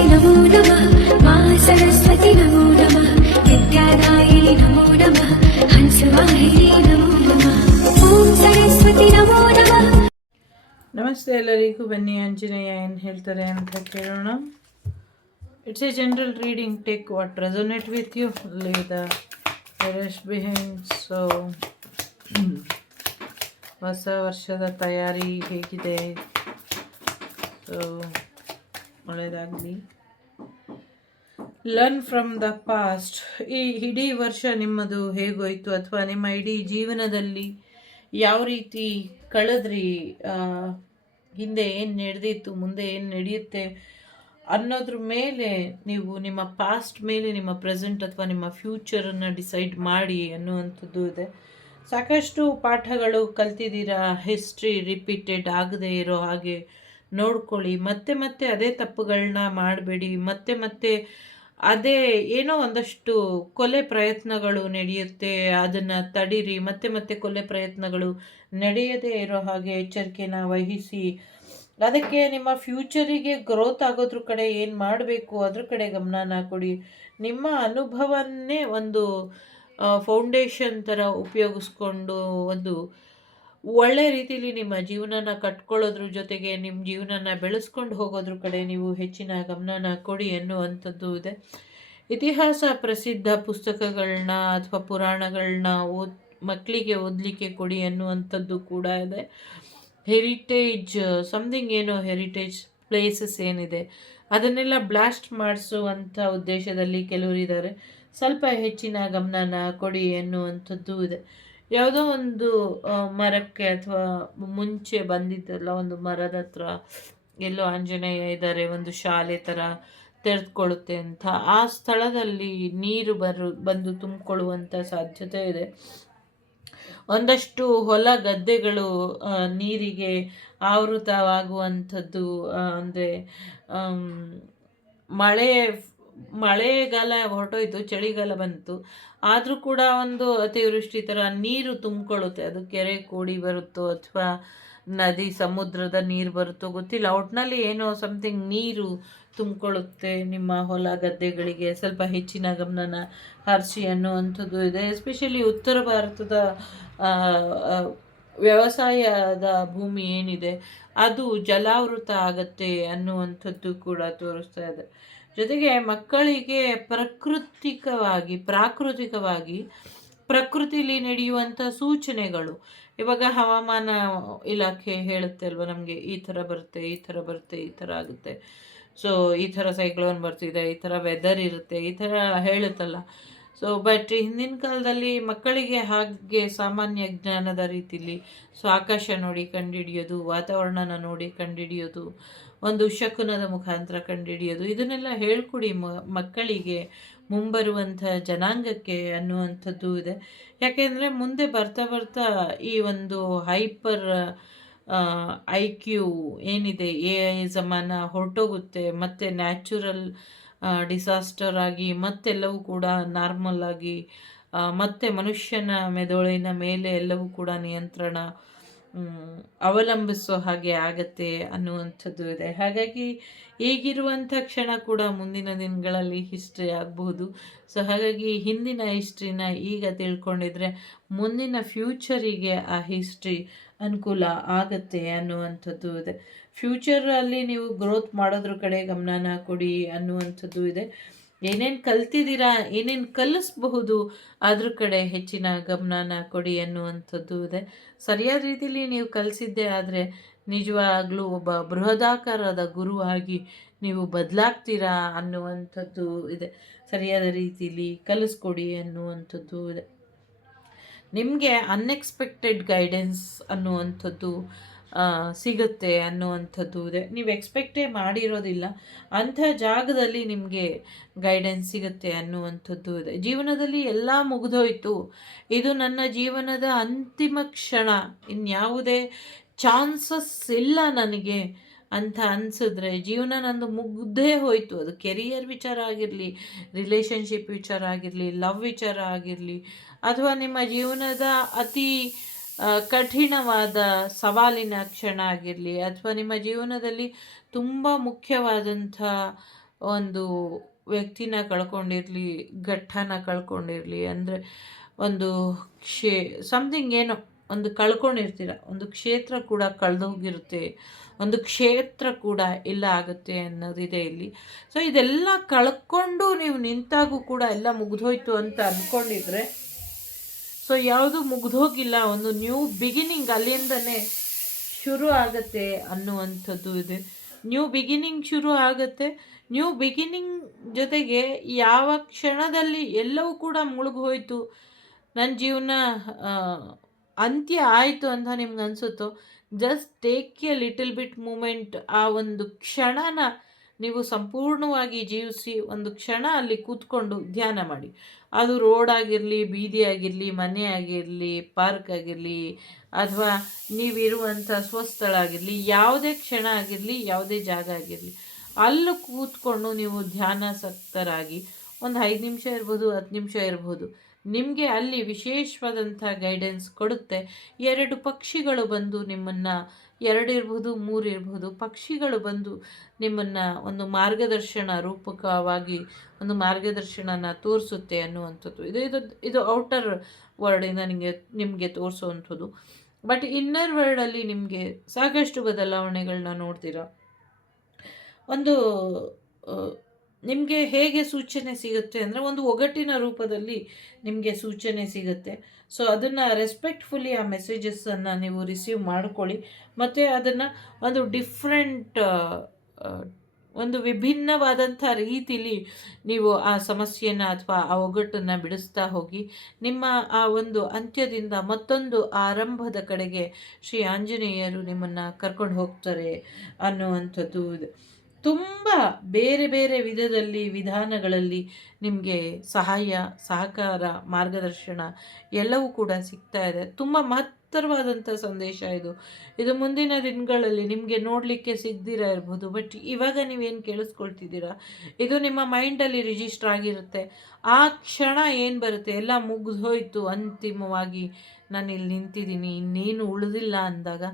नमो नमः मा सरस्वती नमो नमः विद्यादायिनी नमो नमः हंसवाहिनी नमो नमः ओम सरस्वती नमो नमः. ನಮಸ್ತೆ ಎಲ್ಲರಿಗೂ. ಬನ್ನಿ ಆಂಜನೇಯ ಏನು ಹೇಳ್ತಾರೆ ಅಂತ ಕೇಳೋಣ. It's a general reading. Take what resonate with you, leave the rest behind. So ಹೊಸ ವರ್ಷದ ತಯಾರಿ ಹೇಗಿದೆ? ಸೊ ಒಳ್ಳೆಯದಾಗಲಿ. Learn from the past. ಈ ಇಡೀ ವರ್ಷ ನಿಮ್ಮದು ಹೇಗೋಯ್ತು, ಅಥವಾ ನಿಮ್ಮ ಇಡೀ ಜೀವನದಲ್ಲಿ ಯಾವ ರೀತಿ ಕಳೆದ್ರಿ, ಹಿಂದೆ ಏನು ನಡೆದಿತ್ತು, ಮುಂದೆ ಏನು ನಡೆಯುತ್ತೆ ಅನ್ನೋದ್ರ ಮೇಲೆ ನೀವು ನಿಮ್ಮ ಪಾಸ್ಟ್ ಮೇಲೆ ನಿಮ್ಮ ಪ್ರೆಸೆಂಟ್ ಅಥವಾ ನಿಮ್ಮ ಫ್ಯೂಚರನ್ನು ಡಿಸೈಡ್ ಮಾಡಿ ಅನ್ನುವಂಥದ್ದು ಇದೆ. ಸಾಕಷ್ಟು ಪಾಠಗಳು ಕಲ್ತಿದ್ದೀರಾ. ಹಿಸ್ಟ್ರಿ ರಿಪೀಟೆಡ್ ಆಗದೆ ಇರೋ ಹಾಗೆ ನೋಡ್ಕೊಳ್ಳಿ. ಮತ್ತೆ ಮತ್ತೆ ಅದೇ ತಪ್ಪುಗಳನ್ನ ಮಾಡಬೇಡಿ. ಮತ್ತೆ ಮತ್ತೆ ಅದೇ ಏನೋ ಒಂದಷ್ಟು ಕೊಲೆ ಪ್ರಯತ್ನಗಳು ನಡೆಯುತ್ತೆ, ಅದನ್ನು ತಡೀರಿ. ಮತ್ತೆ ಮತ್ತೆ ಕೊಲೆ ಪ್ರಯತ್ನಗಳು ನಡೆಯದೇ ಇರೋ ಹಾಗೆ ಎಚ್ಚರಿಕೆನ ವಹಿಸಿ. ಅದಕ್ಕೆ ನಿಮ್ಮ ಫ್ಯೂಚರಿಗೆ ಗ್ರೋತ್ ಆಗೋದ್ರ ಕಡೆ ಏನು ಮಾಡಬೇಕು ಅದ್ರ ಕಡೆ ಗಮನನ ಕೊಡಿ. ನಿಮ್ಮ ಅನುಭವನ್ನೇ ಒಂದು ಫೌಂಡೇಶನ್ ಥರ ಉಪಯೋಗಿಸ್ಕೊಂಡು ಒಂದು ಒಳ್ಳೆ ರೀತಿಯಲ್ಲಿ ನಿಮ್ಮ ಜೀವನನ ಕಟ್ಕೊಳ್ಳೋದ್ರ ಜೊತೆಗೆ ನಿಮ್ಮ ಜೀವನನ ಬೆಳೆಸ್ಕೊಂಡು ಹೋಗೋದ್ರ ಕಡೆ ನೀವು ಹೆಚ್ಚಿನ ಗಮನನ ಕೊಡಿ ಅನ್ನುವಂಥದ್ದು ಇದೆ. ಇತಿಹಾಸ ಪ್ರಸಿದ್ಧ ಪುಸ್ತಕಗಳನ್ನ ಅಥವಾ ಪುರಾಣಗಳನ್ನ ಮಕ್ಕಳಿಗೆ ಓದಲಿಕ್ಕೆ ಕೊಡಿ ಅನ್ನುವಂಥದ್ದು ಕೂಡ ಇದೆ. ಹೆರಿಟೇಜ್ ಸಮಥಿಂಗ್, ಏನೋ ಹೆರಿಟೇಜ್ ಪ್ಲೇಸಸ್ ಏನಿದೆ ಅದನ್ನೆಲ್ಲ ಬ್ಲಾಸ್ಟ್ ಮಾಡಿಸುವಂಥ ಉದ್ದೇಶದಲ್ಲಿ ಕೆಲವರಿದ್ದಾರೆ. ಸ್ವಲ್ಪ ಹೆಚ್ಚಿನ ಗಮನನ ಕೊಡಿ ಅನ್ನುವಂಥದ್ದು ಇದೆ. ಯಾವುದೋ ಒಂದು ಮರಕ್ಕೆ ಅಥವಾ ಮುಂಚೆ ಬಂದಿದ್ದಲ್ಲ, ಒಂದು ಮರದ ಹತ್ರ ಎಲ್ಲೋ ಆಂಜನೇಯ ಇದ್ದಾರೆ, ಒಂದು ಶಾಲೆ ಥರ ತೆರೆದುಕೊಳ್ಳುತ್ತೆ ಅಂತ, ಆ ಸ್ಥಳದಲ್ಲಿ ನೀರು ಬಂದು ತುಂಬಿಕೊಳ್ಳುವಂಥ ಸಾಧ್ಯತೆ ಇದೆ. ಒಂದಷ್ಟು ಹೊಲ ಗದ್ದೆಗಳು ನೀರಿಗೆ ಆವೃತವಾಗುವಂಥದ್ದು, ಅಂದರೆ ಮಳೆಗಾಲ ಹೊರಟೋಯ್ತು, ಚಳಿಗಾಲ ಬಂತು, ಆದರೂ ಕೂಡ ಒಂದು ಅತಿವೃಷ್ಟಿ ಥರ ನೀರು ತುಂಬಿಕೊಳ್ಳುತ್ತೆ. ಅದು ಕೆರೆ ಕೋಡಿ ಬರುತ್ತೋ ಅಥವಾ ನದಿ ಸಮುದ್ರದ ನೀರು ಬರುತ್ತೋ ಗೊತ್ತಿಲ್ಲ, ಒಟ್ಟಿನಲ್ಲಿ ಏನೋ ಸಮಥಿಂಗ್ ನೀರು ತುಂಬಿಕೊಳ್ಳುತ್ತೆ ನಿಮ್ಮ ಹೊಲ ಗದ್ದೆಗಳಿಗೆ. ಸ್ವಲ್ಪ ಹೆಚ್ಚಿನ ಗಮನನ ಹರಿಸಿ ಅನ್ನುವಂಥದ್ದು ಇದೆ. ಎಸ್ಪೆಷಲಿ ಉತ್ತರ ಭಾರತದ ವ್ಯವಸಾಯದ ಭೂಮಿ ಏನಿದೆ ಅದು ಜಲಾವೃತ ಆಗತ್ತೆ ಅನ್ನುವಂಥದ್ದು ಕೂಡ ತೋರಿಸ್ತಾ ಇದೆ. ಜೊತೆಗೆ ಮಕ್ಕಳಿಗೆ ಪ್ರಾಕೃತಿಕವಾಗಿ ಪ್ರಕೃತಿಲಿ ನಡೆಯುವಂಥ ಸೂಚನೆಗಳು, ಇವಾಗ ಹವಾಮಾನ ಇಲಾಖೆ ಹೇಳುತ್ತೆ ಅಲ್ವ ನಮಗೆ, ಈ ಥರ ಬರುತ್ತೆ, ಈ ಥರ ಬರುತ್ತೆ, ಈ ಥರ ಆಗುತ್ತೆ, ಸೊ ಈ ಥರ ಸೈಕ್ಲೋನ್ ಬರ್ತಿದೆ, ಈ ಥರ ವೆದರ್ ಇರುತ್ತೆ, ಈ ಥರ ಹೇಳುತ್ತಲ್ಲ. ಸೊ ಬಟ್ ಹಿಂದಿನ ಕಾಲದಲ್ಲಿ ಮಕ್ಕಳಿಗೆ ಹಾಗೆ ಸಾಮಾನ್ಯ ಜ್ಞಾನದ ರೀತಿಲಿ ಆಕಾಶ ನೋಡಿ ಕಂಡುಹಿಡಿಯೋದು, ವಾತಾವರಣನ ನೋಡಿ ಕಂಡುಹಿಡಿಯೋದು, ಒಂದು ಶಕುನದ ಮುಖಾಂತರ ಕಂಡುಹಿಡಿಯೋದು, ಇದನ್ನೆಲ್ಲ ಹೇಳ್ಕೊಡಿ ಮಕ್ಕಳಿಗೆ, ಮುಂಬರುವಂಥ ಜನಾಂಗಕ್ಕೆ ಅನ್ನುವಂಥದ್ದು ಇದೆ. ಯಾಕೆಂದರೆ ಮುಂದೆ ಬರ್ತಾ ಬರ್ತಾ ಈ ಒಂದು ಹೈಪರ್ IQ ಏನಿದೆ, AI ಜಮಾನ ಹೊರಟೋಗುತ್ತೆ. ಮತ್ತು ನ್ಯಾಚುರಲ್ ಡಿಸಾಸ್ಟರ್ ಆಗಿ ಮತ್ತೆಲ್ಲವೂ ಕೂಡ ನಾರ್ಮಲ್ ಆಗಿ ಮತ್ತೆ ಮನುಷ್ಯನ ಮೆದುಳಿನ ಮೇಲೆ ಎಲ್ಲವೂ ಕೂಡ ನಿಯಂತ್ರಣ ಅವಲಂಬಿಸೋ ಹಾಗೆ ಆಗತ್ತೆ ಅನ್ನುವಂಥದ್ದು ಇದೆ. ಹಾಗಾಗಿ ಈಗಿರುವಂಥ ಕ್ಷಣ ಕೂಡ ಮುಂದಿನ ದಿನಗಳಲ್ಲಿ ಹಿಸ್ಟ್ರಿ ಆಗಬಹುದು. ಸೊ ಹಾಗಾಗಿ ಹಿಂದಿನ ಹಿಸ್ಟ್ರಿನ ಈಗ ತಿಳ್ಕೊಂಡಿದ್ರೆ ಮುಂದಿನ ಫ್ಯೂಚರಿಗೆ ಆ ಹಿಸ್ಟ್ರಿ ಅನುಕೂಲ ಆಗತ್ತೆ ಅನ್ನುವಂಥದ್ದು ಇದೆ. ಫ್ಯೂಚರಲ್ಲಿ ನೀವು ಗ್ರೋತ್ ಮಾಡೋದ್ರ ಕಡೆ ಗಮನನ ಕೊಡಿ ಅನ್ನುವಂಥದ್ದು ಇದೆ. ಏನೇನು ಕಲ್ತಿದ್ದೀರಾ, ಏನೇನು ಕಲಿಸ್ಬಹುದು ಅದ್ರ ಕಡೆ ಹೆಚ್ಚಿನ ಗಮನನ ಕೊಡಿ ಅನ್ನುವಂಥದ್ದು ಇದೆ. ಸರಿಯಾದ ರೀತಿಯಲ್ಲಿ ನೀವು ಕಲಿಸಿದ್ದೆ ಆದರೆ ನಿಜವಾಗ್ಲೂ ಒಬ್ಬ ಬೃಹದಾಕಾರದ ಗುರುವಾಗಿ ನೀವು ಬದಲಾಗ್ತೀರಾ ಅನ್ನುವಂಥದ್ದು ಇದೆ. ಸರಿಯಾದ ರೀತಿಯಲ್ಲಿ ಕಲಿಸ್ಕೊಡಿ ಅನ್ನುವಂಥದ್ದು ಇದೆ. ನಿಮಗೆ ಅನ್ಎಕ್ಸ್ಪೆಕ್ಟೆಡ್ ಗೈಡೆನ್ಸ್ ಅನ್ನುವಂಥದ್ದು ಸಿಗುತ್ತೆ ಅನ್ನುವಂಥದ್ದು ಇದೆ. ನೀವು ಎಕ್ಸ್ಪೆಕ್ಟೇ ಮಾಡಿರೋದಿಲ್ಲ, ಅಂಥ ಜಾಗದಲ್ಲಿ ನಿಮಗೆ ಗೈಡೆನ್ಸ್ ಸಿಗುತ್ತೆ ಅನ್ನುವಂಥದ್ದು ಇದೆ. ಜೀವನದಲ್ಲಿ ಎಲ್ಲ ಮುಗಿದೋಯ್ತು, ಇದು ನನ್ನ ಜೀವನದ ಅಂತಿಮ ಕ್ಷಣ, ಇನ್ಯಾವುದೇ ಚಾನ್ಸಸ್ ಇಲ್ಲ ನನಗೆ ಅಂತ ಅನಿಸಿದ್ರೆ ಜೀವನ ನಂದು ಮುಗ್ದೇ ಹೋಯಿತು. ಅದು ಕೆರಿಯರ್ ವಿಚಾರ ಆಗಿರಲಿ, ರಿಲೇಷನ್ಶಿಪ್ ವಿಚಾರ ಆಗಿರಲಿ, ಲವ್ ವಿಚಾರ ಆಗಿರಲಿ, ಅಥವಾ ನಿಮ್ಮ ಜೀವನದ ಅತಿ ಕಠಿಣವಾದ ಸವಾಲಿನ ಕ್ಷಣ ಆಗಿರಲಿ, ಅಥವಾ ನಿಮ್ಮ ಜೀವನದಲ್ಲಿ ತುಂಬ ಮುಖ್ಯವಾದಂಥ ಒಂದು ವ್ಯಕ್ತಿನ ಕಳ್ಕೊಂಡಿರಲಿ, ಘಟ್ಟನ ಕಳ್ಕೊಂಡಿರಲಿ, ಅಂದರೆ ಒಂದು ಸಮಥಿಂಗ್ ಏನೋ ಒಂದು ಕಳ್ಕೊಂಡಿರ್ತೀರ, ಒಂದು ಕ್ಷೇತ್ರ ಕೂಡ ಕಳೆದೋಗಿರುತ್ತೆ, ಒಂದು ಕ್ಷೇತ್ರ ಕೂಡ ಇಲ್ಲ ಆಗುತ್ತೆ ಅನ್ನೋದಿದೆ ಇಲ್ಲಿ. ಸೊ ಇದೆಲ್ಲ ಕಳ್ಕೊಂಡು ನೀವು ನಿಂತಾಗೂ ಕೂಡ ಎಲ್ಲ ಮುಗಿದೋಯ್ತು ಅಂತ ಅಂದ್ಕೊಂಡಿದ್ರೆ, ಸೊ ಯಾವುದು ಮುಗಿದೋಗಿಲ್ಲ, ಒಂದು ನ್ಯೂ ಬಿಗಿನಿಂಗ್ ಅಲ್ಲಿಂದನೇ ಶುರು ಆಗುತ್ತೆ ಅನ್ನುವಂಥದ್ದು ಇದೆ. ನ್ಯೂ ಬಿಗಿನಿಂಗ್ ಶುರು ಆಗುತ್ತೆ. ನ್ಯೂ ಬಿಗಿನಿಂಗ್ ಜೊತೆಗೆ ಯಾವ ಕ್ಷಣದಲ್ಲಿ ಎಲ್ಲವೂ ಕೂಡ ಮುಳುಗೋಯ್ತು, ನನ್ನ ಜೀವನ ಅಂತ್ಯ ಆಯಿತು ಅಂತ ನಿಮ್ಗೆ ಅನಿಸುತ್ತೋ, just take a little bit moment. ಆ ಒಂದು ಕ್ಷಣನ ನೀವು ಸಂಪೂರ್ಣವಾಗಿ ಜೀವಿಸಿ ಒಂದು ಕ್ಷಣ ಅಲ್ಲಿ ಕೂತ್ಕೊಂಡು ಧ್ಯಾನ ಮಾಡಿ. ಅದು ರೋಡ್ ಆಗಿರಲಿ, ಬೀದಿ ಆಗಿರಲಿ, ಮನೆ ಆಗಿರಲಿ, ಪಾರ್ಕ್ ಆಗಿರಲಿ, ಅಥವಾ ನೀವಿರುವಂಥ ಸ್ವಸ್ಥಳ ಆಗಿರಲಿ, ಯಾವುದೇ ಕ್ಷಣ ಆಗಿರಲಿ, ಯಾವುದೇ ಜಾಗ ಆಗಿರಲಿ, ಅಲ್ಲೂ ಕೂತ್ಕೊಂಡು ನೀವು ಧ್ಯಾನಾಸಕ್ತರಾಗಿ ಒಂದು 5 ನಿಮಿಷ ಇರ್ಬೋದು, 10 ನಿಮಿಷ ಇರ್ಬೋದು, ನಿಮಗೆ ಅಲ್ಲಿ ವಿಶೇಷವಾದಂಥ ಗೈಡೆನ್ಸ್ ಕೊಡುತ್ತೆ. 2 ಪಕ್ಷಿಗಳು ಬಂದು ನಿಮ್ಮನ್ನು, 2 ಇರ್ಬೋದು, 3 ಇರ್ಬೋದು, ಪಕ್ಷಿಗಳು ಬಂದು ನಿಮ್ಮನ್ನು ಒಂದು ಮಾರ್ಗದರ್ಶನ ರೂಪಕವಾಗಿ ಒಂದು ಮಾರ್ಗದರ್ಶನನ ತೋರಿಸುತ್ತೆ ಅನ್ನುವಂಥದ್ದು. ಇದು ಔಟರ್ ವರ್ಡಿಂದ ನಿಮಗೆ ತೋರಿಸುವಂಥದ್ದು. ಬಟ್ ಇನ್ನರ್ ವರ್ಡಲ್ಲಿ ನಿಮಗೆ ಸಾಕಷ್ಟು ಬದಲಾವಣೆಗಳನ್ನ ನೋಡ್ತೀರಾ. ಒಂದು ನಿಮಗೆ ಹೇಗೆ ಸೂಚನೆ ಸಿಗುತ್ತೆ ಅಂದರೆ, ಒಂದು ಒಗಟಿನ ರೂಪದಲ್ಲಿ ನಿಮಗೆ ಸೂಚನೆ ಸಿಗುತ್ತೆ. ಸೊ ಅದನ್ನು ರೆಸ್ಪೆಕ್ಟ್ಫುಲಿ ಆ ಮೆಸೇಜಸ್ಸನ್ನು ನೀವು ರಿಸೀವ್ ಮಾಡ್ಕೊಳ್ಳಿ, ಮತ್ತು ಅದನ್ನು ಒಂದು ಡಿಫ್ರೆಂಟ್ ಒಂದು ವಿಭಿನ್ನವಾದಂಥ ರೀತಿಲಿ ನೀವು ಆ ಸಮಸ್ಯೆಯನ್ನು ಅಥವಾ ಆ ಒಗಟನ್ನು ಬಿಡಿಸ್ತಾ ಹೋಗಿ, ನಿಮ್ಮ ಆ ಒಂದು ಅಂತ್ಯದಿಂದ ಮತ್ತೊಂದು ಆರಂಭದ ಕಡೆಗೆ ಶ್ರೀ ಆಂಜನೇಯರು ನಿಮ್ಮನ್ನು ಕರ್ಕೊಂಡು ಹೋಗ್ತಾರೆ ಅನ್ನುವಂಥದ್ದು ಇದೆ. ತುಂಬ ಬೇರೆ ಬೇರೆ ವಿಧಾನಗಳಲ್ಲಿ ನಿಮಗೆ ಸಹಾಯ, ಸಹಕಾರ, ಮಾರ್ಗದರ್ಶನ ಎಲ್ಲವೂ ಕೂಡ ಸಿಗ್ತಾ ಇದೆ. ತುಂಬ ಮಹತ್ತರವಾದಂಥ ಸಂದೇಶ ಇದು ಮುಂದಿನ ದಿನಗಳಲ್ಲಿ ನಿಮಗೆ ನೋಡಲಿಕ್ಕೆ ಸಿಗದಿರ ಇರ್ಬೋದು, ಬಟ್ ಇವಾಗ ನೀವೇನು ಕೇಳಿಸ್ಕೊಳ್ತಿದ್ದೀರಾ ಇದು ನಿಮ್ಮ ಮೈಂಡಲ್ಲಿ ರಿಜಿಸ್ಟರ್ ಆಗಿರುತ್ತೆ. ಆ ಕ್ಷಣ ಏನು ಬರುತ್ತೆ, ಎಲ್ಲ ಮುಗಿದೋಯ್ತು, ಅಂತಿಮವಾಗಿ ನಾನು ಇಲ್ಲಿ ನಿಂತಿದ್ದೀನಿ, ಇನ್ನೇನು ಉಳಿದಿಲ್ಲ ಅಂದಾಗ